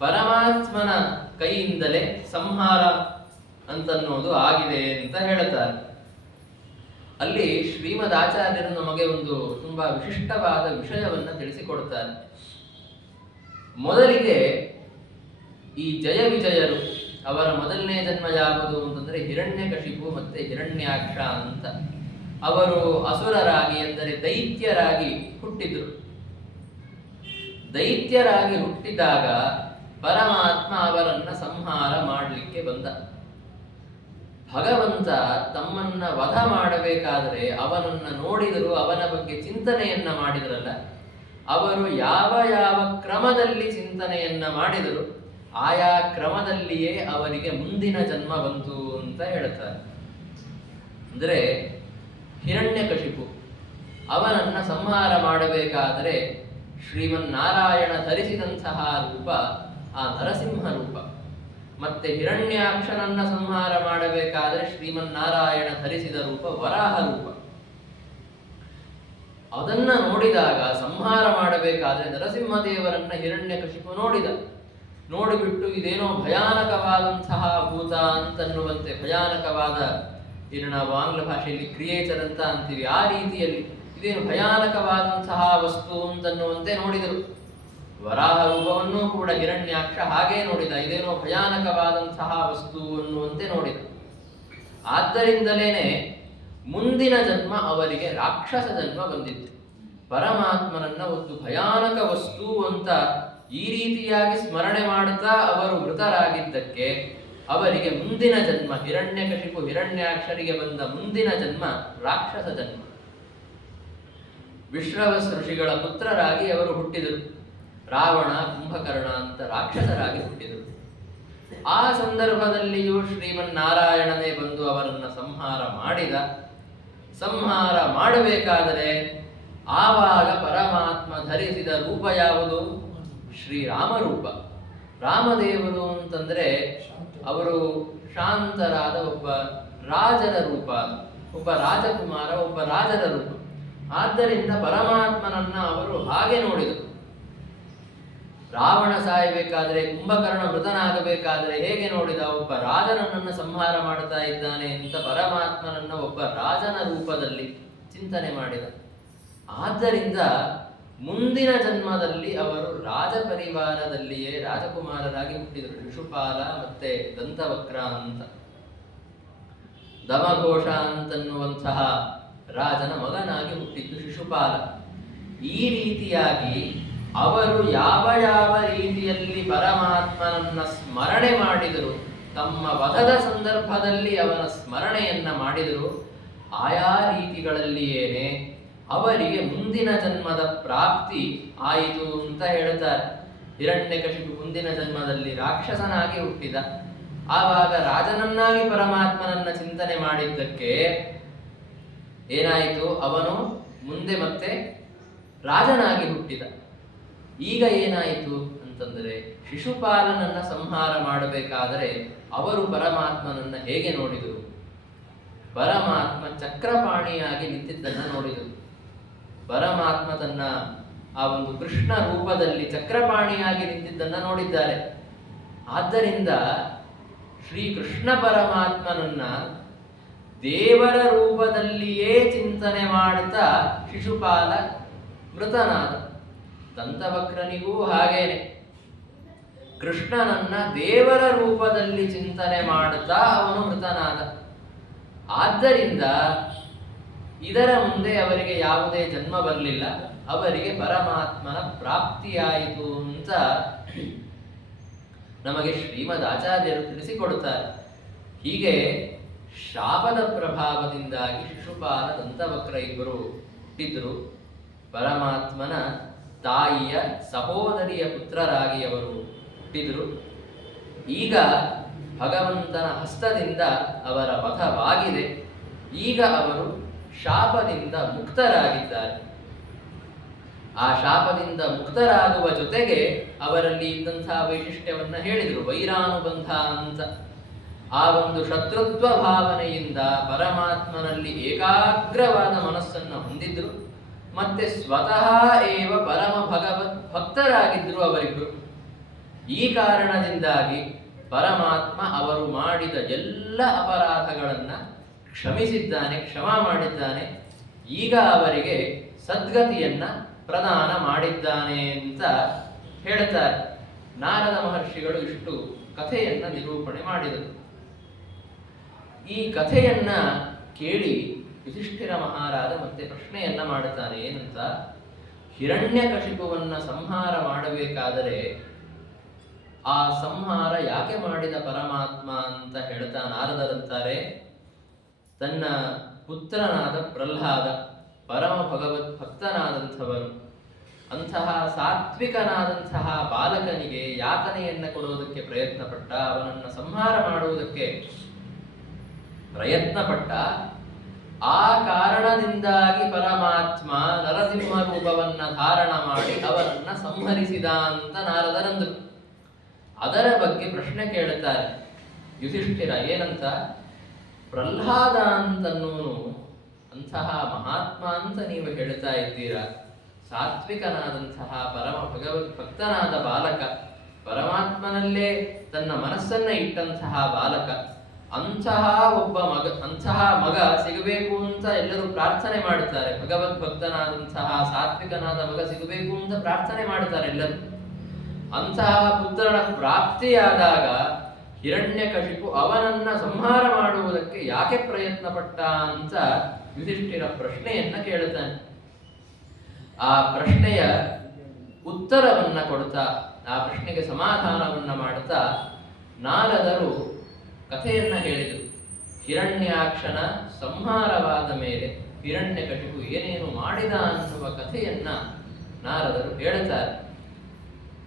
ಪರಮಾತ್ಮನ ಕೈಯಿಂದಲೇ ಸಂಹಾರ ಅಂತನ್ನೋದು ಆಗಿದೆ ಅಂತ ಹೇಳುತ್ತಾರೆ. ಅಲ್ಲಿ ಶ್ರೀಮದ್ ಆಚಾರ್ಯರು ನಮಗೆ ಒಂದು ತುಂಬಾ ವಿಶಿಷ್ಟವಾದ ವಿಷಯವನ್ನ ತಿಳಿಸಿಕೊಡುತ್ತಾರೆ. ಮೊದಲಿಗೆ ಈ ಜಯ ವಿಜಯರು, ಅವರ ಮೊದಲನೇ ಜನ್ಮ ಯಾವುದು ಅಂತಂದ್ರೆ ಹಿರಣ್ಯಕಶಿಪು ಮತ್ತೆ ಹಿರಣ್ಯಾಕ್ಷ ಅಂತ. ಅವರು ಅಸುರರಾಗಿ, ಅಂದರೆ ದೈತ್ಯರಾಗಿ ಹುಟ್ಟಿದ್ರು. ದೈತ್ಯರಾಗಿ ಹುಟ್ಟಿದಾಗ ಪರಮಾತ್ಮ ಅವರನ್ನ ಸಂಹಾರ ಮಾಡಲಿಕ್ಕೆ ಬಂದ. ಭಗವಂತ ತಮ್ಮನ್ನ ವಧ ಮಾಡಬೇಕಾದರೆ ಅವನನ್ನ ನೋಡಿದರು, ಅವನ ಬಗ್ಗೆ ಚಿಂತನೆಯನ್ನ ಮಾಡಿದರಲ್ಲ, ಅವರು ಯಾವ ಯಾವ ಕ್ರಮದಲ್ಲಿ ಚಿಂತನೆಯನ್ನ ಮಾಡಿದರು ಆಯಾ ಕ್ರಮದಲ್ಲಿಯೇ ಅವರಿಗೆ ಮುಂದಿನ ಜನ್ಮ ಬಂತು ಅಂತ ಹೇಳ್ತಾರೆ. ಅಂದರೆ ಹಿರಣ್ಯಕಶಿಪು ಅವನನ್ನ ಸಂಹಾರ ಮಾಡಬೇಕಾದರೆ ಶ್ರೀಮನ್ನಾರಾಯಣ ಧರಿಸಿದಂತಹ ರೂಪ ಆ ನರಸಿಂಹ ರೂಪ. ಮತ್ತೆ ಹಿರಣ್ಯಾಕ್ಷನನ್ನ ಸಂಹಾರ ಮಾಡಬೇಕಾದರೆ ಶ್ರೀಮನ್ನಾರಾಯಣ ಧರಿಸಿದ ರೂಪ ವರಾಹ ರೂಪ. ಅದನ್ನ ನೋಡಿದಾಗ ಸಂಹಾರ ಮಾಡಬೇಕಾದ್ರೆ ನರಸಿಂಹದೇವರನ್ನ ಹಿರಣ್ಯಕಶಿಪು ನೋಡಿದ. ನೋಡಿಬಿಟ್ಟು ಇದೇನೋ ಭಯಾನಕವಾದಂತಹ ಭೂತ ಅಂತನ್ನುವಂತೆ, ಭಯಾನಕವಾದ, ಇನ್ನು ನಾವು ಆಂಗ್ಲ ಭಾಷೆಯಲ್ಲಿ ಕ್ರಿಯೇಚರ್ ಅಂತ ಅಂತೀವಿ, ಆ ರೀತಿಯಲ್ಲಿ ಇದೇನು ಭಯಾನಕವಾದಂತಹ ವಸ್ತು ಅಂತನ್ನುವಂತೆ ನೋಡಿದರು. ವರಾಹ ರೂಪವನ್ನೂ ಕೂಡ ಹಿರಣ್ಯಾಕ್ಷ ಹಾಗೇ ನೋಡಿದ. ಇದೇನೋ ಭಯಾನಕವಾದಂತಹ ವಸ್ತು ಅನ್ನುವಂತೆ ನೋಡಿದ. ಆದ್ದರಿಂದಲೇನೆ ಮುಂದಿನ ಜನ್ಮ ಅವರಿಗೆ ರಾಕ್ಷಸ ಜನ್ಮ ಬಂದಿತ್ತು. ಪರಮಾತ್ಮನನ್ನ ಒಂದು ಭಯಾನಕ ವಸ್ತು ಅಂತ ಈ ರೀತಿಯಾಗಿ ಸ್ಮರಣೆ ಮಾಡುತ್ತಾ ಅವರು ಮೃತರಾಗಿದ್ದಕ್ಕೆ ಅವರಿಗೆ ಮುಂದಿನ ಜನ್ಮ ಹಿರಣ್ಯಕಶಿಪು ಹಿರಣ್ಯಾಕ್ಷರಿಗೆ ಬಂದ ಮುಂದಿನ ಜನ್ಮ ರಾಕ್ಷಸ ಜನ್ಮ. ವಿಶ್ರವಸ್ ಋಷಿಗಳ ಪುತ್ರರಾಗಿ ಅವರು ಹುಟ್ಟಿದರು. ರಾವಣ, ಕುಂಭಕರ್ಣ ಅಂತ ರಾಕ್ಷಸರಾಗಿ ಹುಟ್ಟಿದರು. ಆ ಸಂದರ್ಭದಲ್ಲಿಯೂ ಶ್ರೀಮನ್ನಾರಾಯಣನೇ ಬಂದು ಅವರನ್ನು ಸಂಹಾರ ಮಾಡಿದ. ಸಂಹಾರ ಮಾಡಬೇಕಾದರೆ ಆವಾಗ ಪರಮಾತ್ಮ ಧರಿಸಿದ ರೂಪ ಯಾವುದು? ಶ್ರೀರಾಮ ರೂಪ. ರಾಮದೇವರು ಅಂತಂದ್ರೆ ಅವರು ಶಾಂತರಾದ ಒಬ್ಬ ರಾಜರ ರೂಪ, ಒಬ್ಬ ರಾಜಕುಮಾರ, ಒಬ್ಬ ರಾಜರ ರೂಪ. ಆದ್ದರಿಂದ ಪರಮಾತ್ಮನನ್ನ ಅವರು ಹಾಗೆ ನೋಡಿದರು. ರಾವಣ ಸಾಯಬೇಕಾದ್ರೆ, ಕುಂಭಕರ್ಣ ಮೃತನಾಗಬೇಕಾದ್ರೆ ಹೇಗೆ ನೋಡಿದ? ಒಬ್ಬ ರಾಜನನ್ನ ಸಂಹಾರ ಮಾಡ್ತಾ ಇದ್ದಾನೆ ಅಂತ ಪರಮಾತ್ಮನನ್ನ ಒಬ್ಬ ರಾಜನ ರೂಪದಲ್ಲಿ ಚಿಂತನೆ ಮಾಡಿದ. ಆದ್ದರಿಂದ ಮುಂದಿನ ಜನ್ಮದಲ್ಲಿ ಅವರು ರಾಜ ಪರಿವಾರದಲ್ಲಿಯೇ ರಾಜಕುಮಾರರಾಗಿ ಹುಟ್ಟಿದರು. ಶಿಶುಪಾಲ ಮತ್ತೆ ದಂತವಕ್ರ ಅಂತ. ದಮಘೋಷ ಅಂತನ್ನುವಂತಹ ರಾಜನ ಮಗನಾಗಿ ಹುಟ್ಟಿದ್ದು ಶಿಶುಪಾಲ. ಈ ರೀತಿಯಾಗಿ ಅವರು ಯಾವ ಯಾವ ರೀತಿಯಲ್ಲಿ ಪರಮಾತ್ಮನನ್ನ ಸ್ಮರಣೆ ಮಾಡಿದರು, ತಮ್ಮ ವಧದ ಸಂದರ್ಭದಲ್ಲಿ ಅವನ ಸ್ಮರಣೆಯನ್ನ ಮಾಡಿದರು, ಆಯಾ ರೀತಿಗಳಲ್ಲಿಯೇನೆ ಅವರಿಗೆ ಮುಂದಿನ ಜನ್ಮದ ಪ್ರಾಪ್ತಿ ಆಯಿತು ಅಂತ ಹೇಳ್ತಾರೆ. ಹಿರಣ್ಯಕಶಿಪು ಮುಂದಿನ ಜನ್ಮದಲ್ಲಿ ರಾಕ್ಷಸನಾಗಿ ಹುಟ್ಟಿದ. ಆವಾಗ ರಾಜನನ್ನಾಗಿ ಪರಮಾತ್ಮನನ್ನ ಚಿಂತನೆ ಮಾಡಿದ್ದಕ್ಕೆ ಏನಾಯಿತು? ಅವನು ಮುಂದೆ ಮತ್ತೆ ರಾಜನಾಗಿ ಹುಟ್ಟಿದ. ಈಗ ಏನಾಯಿತು ಅಂತಂದರೆ, ಶಿಶುಪಾಲನನ್ನ ಸಂಹಾರ ಮಾಡಬೇಕಾದರೆ ಅವರು ಪರಮಾತ್ಮನನ್ನ ಹೇಗೆ ನೋಡಿದರು? ಪರಮಾತ್ಮ ಚಕ್ರಪಾಣಿಯಾಗಿ ನಿಂತಿದ್ದನ್ನ ನೋಡಿದರು. ಪರಮಾತ್ಮ ತನ್ನ ಆ ಒಂದು ಕೃಷ್ಣ ರೂಪದಲ್ಲಿ ಚಕ್ರಪಾಣಿಯಾಗಿ ನಿಂತಿದ್ದನ್ನ ನೋಡಿದ್ದಾರೆ. ಆದ್ದರಿಂದ ಶ್ರೀಕೃಷ್ಣ ಪರಮಾತ್ಮನನ್ನ ದೇವರ ರೂಪದಲ್ಲಿಯೇ ಚಿಂತನೆ ಮಾಡುತ್ತಾ ಶಿಶುಪಾಲ ಮೃತನಾದ. ದಂತವಕ್ರನಿಗೂ ಹಾಗೇನೆ ಕೃಷ್ಣನನ್ನ ದೇವರ ರೂಪದಲ್ಲಿ ಚಿಂತನೆ ಮಾಡುತ್ತಾ ಅವನು ಮೃತನಾದ. ಆದ್ದರಿಂದ ಇದರ ಮುಂದೆ ಅವರಿಗೆ ಯಾವುದೇ ಜನ್ಮ ಬರಲಿಲ್ಲ, ಅವರಿಗೆ ಪರಮಾತ್ಮನ ಪ್ರಾಪ್ತಿಯಾಯಿತು ಅಂತ ನಮಗೆ ಶ್ರೀಮದ್ ಆಚಾರ್ಯರು ತಿಳಿಸಿಕೊಡುತ್ತಾರೆ. ಹೀಗೆ ಶಾಪದ ಪ್ರಭಾವದಿಂದಾಗಿ ಶಿಶುಪಾಲ ದಂತವಕ್ರ ಇಬ್ಬರು ಹುಟ್ಟಿದ್ರು. ಪರಮಾತ್ಮನ ತಾಯಿಯ ಸಹೋದರಿಯ ಪುತ್ರರಾಗಿ ಅವರು ಹುಟ್ಟಿದರು. ಈಗ ಭಗವಂತನ ಹಸ್ತದಿಂದ ಅವರ ವಧವಾಗಿದೆ. ಈಗ ಅವರು ಶಾಪದಿಂದ ಮುಕ್ತರಾಗಿದ್ದಾರೆ. ಆ ಶಾಪದಿಂದ ಮುಕ್ತರಾಗುವ ಜೊತೆಗೆ ಅವರಲ್ಲಿ ಇದ್ದಂತಹ ವೈಶಿಷ್ಟ್ಯವನ್ನ ಹೇಳಿದರು, ವೈರಾನುಬಂಧ ಅಂತ. ಆ ಒಂದು ಶತ್ರುತ್ವ ಭಾವನೆಯಿಂದ ಪರಮಾತ್ಮನಲ್ಲಿ ಏಕಾಗ್ರವಾದ ಮನಸ್ಸನ್ನು ಹೊಂದಿದ್ರು. ಮತ್ತೆ ಸ್ವತಃ ಏವ ಪರಮ ಭಗವತ್ ಭಕ್ತರಾಗಿದ್ರು ಅವರಿಬ್ಬರು. ಈ ಕಾರಣದಿಂದಾಗಿ ಪರಮಾತ್ಮ ಅವರು ಮಾಡಿದ ಎಲ್ಲ ಅಪರಾಧಗಳನ್ನ ಕ್ಷಮಿಸಿದ್ದಾನೆ, ಕ್ಷಮಾ ಮಾಡಿದ್ದಾನೆ. ಈಗ ಅವರಿಗೆ ಸದ್ಗತಿಯನ್ನ ಪ್ರದಾನ ಮಾಡಿದ್ದಾನೆ ಅಂತ ಹೇಳ್ತಾರೆ. ನಾರದ ಮಹರ್ಷಿಗಳು ಇಷ್ಟು ಕಥೆಯನ್ನ ನಿರೂಪಣೆ ಮಾಡಿದರು. ಈ ಕಥೆಯನ್ನ ಕೇಳಿ ಯುಧಿಷ್ಠಿರ ಮಹಾರಾಜ ಮತ್ತೆ ಪ್ರಶ್ನೆಯನ್ನ ಮಾಡುತ್ತಾನೆ. ಏನಂತ? ಹಿರಣ್ಯಕಶಿಪುವನ್ನ ಸಂಹಾರ ಮಾಡಬೇಕಾದರೆ ಆ ಸಂಹಾರ ಯಾಕೆ ಮಾಡಿದ ಪರಮಾತ್ಮ ಅಂತ ಹೇಳ್ತಾ ನಾರದರಂತಾರೆ, ತನ್ನ ಪುತ್ರನಾದ ಪ್ರಹ್ಲಾದ ಪರಮ ಭಗವತ್ ಭಕ್ತನಾದಂಥವನು, ಅಂತಹ ಸಾತ್ವಿಕನಾದಂತಹ ಬಾಲಕನಿಗೆ ಯಾತನೆಯನ್ನ ಕೊಡುವುದಕ್ಕೆ ಪ್ರಯತ್ನಪಟ್ಟ, ಅವನನ್ನು ಸಂಹಾರ ಮಾಡುವುದಕ್ಕೆ ಪ್ರಯತ್ನಪಟ್ಟ. ಆ ಕಾರಣದಿಂದಾಗಿ ಪರಮಾತ್ಮ ನರಸಿಂಹ ರೂಪವನ್ನ ಧಾರಣ ಮಾಡಿ ಅವರನ್ನ ಸಂಹರಿಸಿದ ಅಂತ ನಾರದರಂದರು. ಅದರ ಬಗ್ಗೆ ಪ್ರಶ್ನೆ ಕೇಳುತ್ತಾರೆ ಯುಧಿಷ್ಠಿರ. ಏನಂತ? ಪ್ರಹ್ಲಾದ ಅಂತನ್ನೋನು ಅಂತಹ ಮಹಾತ್ಮ ಅಂತ ನೀವು ಹೇಳ್ತಾ ಇದ್ದೀರಾ, ಸಾತ್ವಿಕನಾದಂತಹ ಪರಮ ಭಗವತ್ ಭಕ್ತನಾದ ಬಾಲಕ, ಪರಮಾತ್ಮನಲ್ಲೇ ತನ್ನ ಮನಸ್ಸನ್ನ ಇಟ್ಟಂತಹ ಬಾಲಕ, ಅಂತಹ ಒಬ್ಬ ಅಂತಹ ಮಗ ಸಿಗಬೇಕು ಅಂತ ಎಲ್ಲರೂ ಪ್ರಾರ್ಥನೆ ಮಾಡುತ್ತಾರೆ. ಭಗವತ್ ಭಕ್ತನಾದಂತಹ ಸಾತ್ವಿಕನಾದ ಮಗ ಸಿಗಬೇಕು ಅಂತ ಪ್ರಾರ್ಥನೆ ಮಾಡುತ್ತಾರೆ ಎಲ್ಲರೂ. ಅಂತಹ ಪುತ್ರನ ಪ್ರಾಪ್ತಿಯಾದಾಗ ಹಿರಣ್ಯಕಶಿಪು ಅವನನ್ನ ಸಂಹಾರ ಮಾಡುವುದಕ್ಕೆ ಯಾಕೆ ಪ್ರಯತ್ನ ಪಟ್ಟ ಅಂತ ಯುಧಿಷ್ಠಿರ ಪ್ರಶ್ನೆಯನ್ನ ಕೇಳುತ್ತಾನೆ. ಆ ಪ್ರಶ್ನೆಯ ಉತ್ತರವನ್ನ ಕೊಡ್ತಾ, ಆ ಪ್ರಶ್ನೆಗೆ ಸಮಾಧಾನವನ್ನ ಮಾಡುತ್ತಾ ನಾರದರು ಕಥೆಯನ್ನ ಹೇಳಿದರು. ಹಿರಣ್ಯಾಕ್ಷನ ಸಂಹಾರವಾದ ಮೇಲೆ ಹಿರಣ್ಯಕಶಿಪು ಏನೇನು ಮಾಡಿದ ಅನ್ನುವ ಕಥೆಯನ್ನ ನಾರದರು ಹೇಳುತ್ತಾರೆ.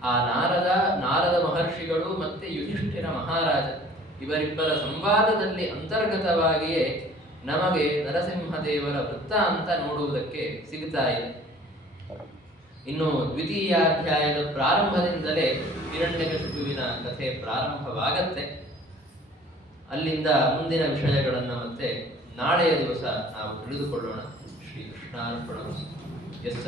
ಆ ನಾರದ ಮಹರ್ಷಿಗಳು ಮತ್ತೆ ಯುಧಿಷ್ಠಿರ ಮಹಾರಾಜ ಇವರಿಬ್ಬರ ಸಂವಾದದಲ್ಲಿ ಅಂತರ್ಗತವಾಗಿಯೇ ನಮಗೆ ನರಸಿಂಹದೇವರ ವೃತ್ತಾಂತ ನೋಡುವುದಕ್ಕೆ ಸಿಗುತ್ತಾ ಇದೆ. ಇನ್ನು ದ್ವಿತೀಯಾಧ್ಯಾಯದ ಪ್ರಾರಂಭದಿಂದಲೇ ಹಿರಣ್ಯಕಶಿಪುವಿನ ಕಥೆ ಪ್ರಾರಂಭವಾಗತ್ತೆ. ಅಲ್ಲಿಂದ ಮುಂದಿನ ವಿಷಯಗಳನ್ನು ಮತ್ತೆ ನಾಳೆಯ ದಿವಸ ನಾವು ತಿಳಿದುಕೊಳ್ಳೋಣ. ಶ್ರೀ ಕೃಷ್ಣಾರ್ಪಣಮಸ್ತು. ಗೀತ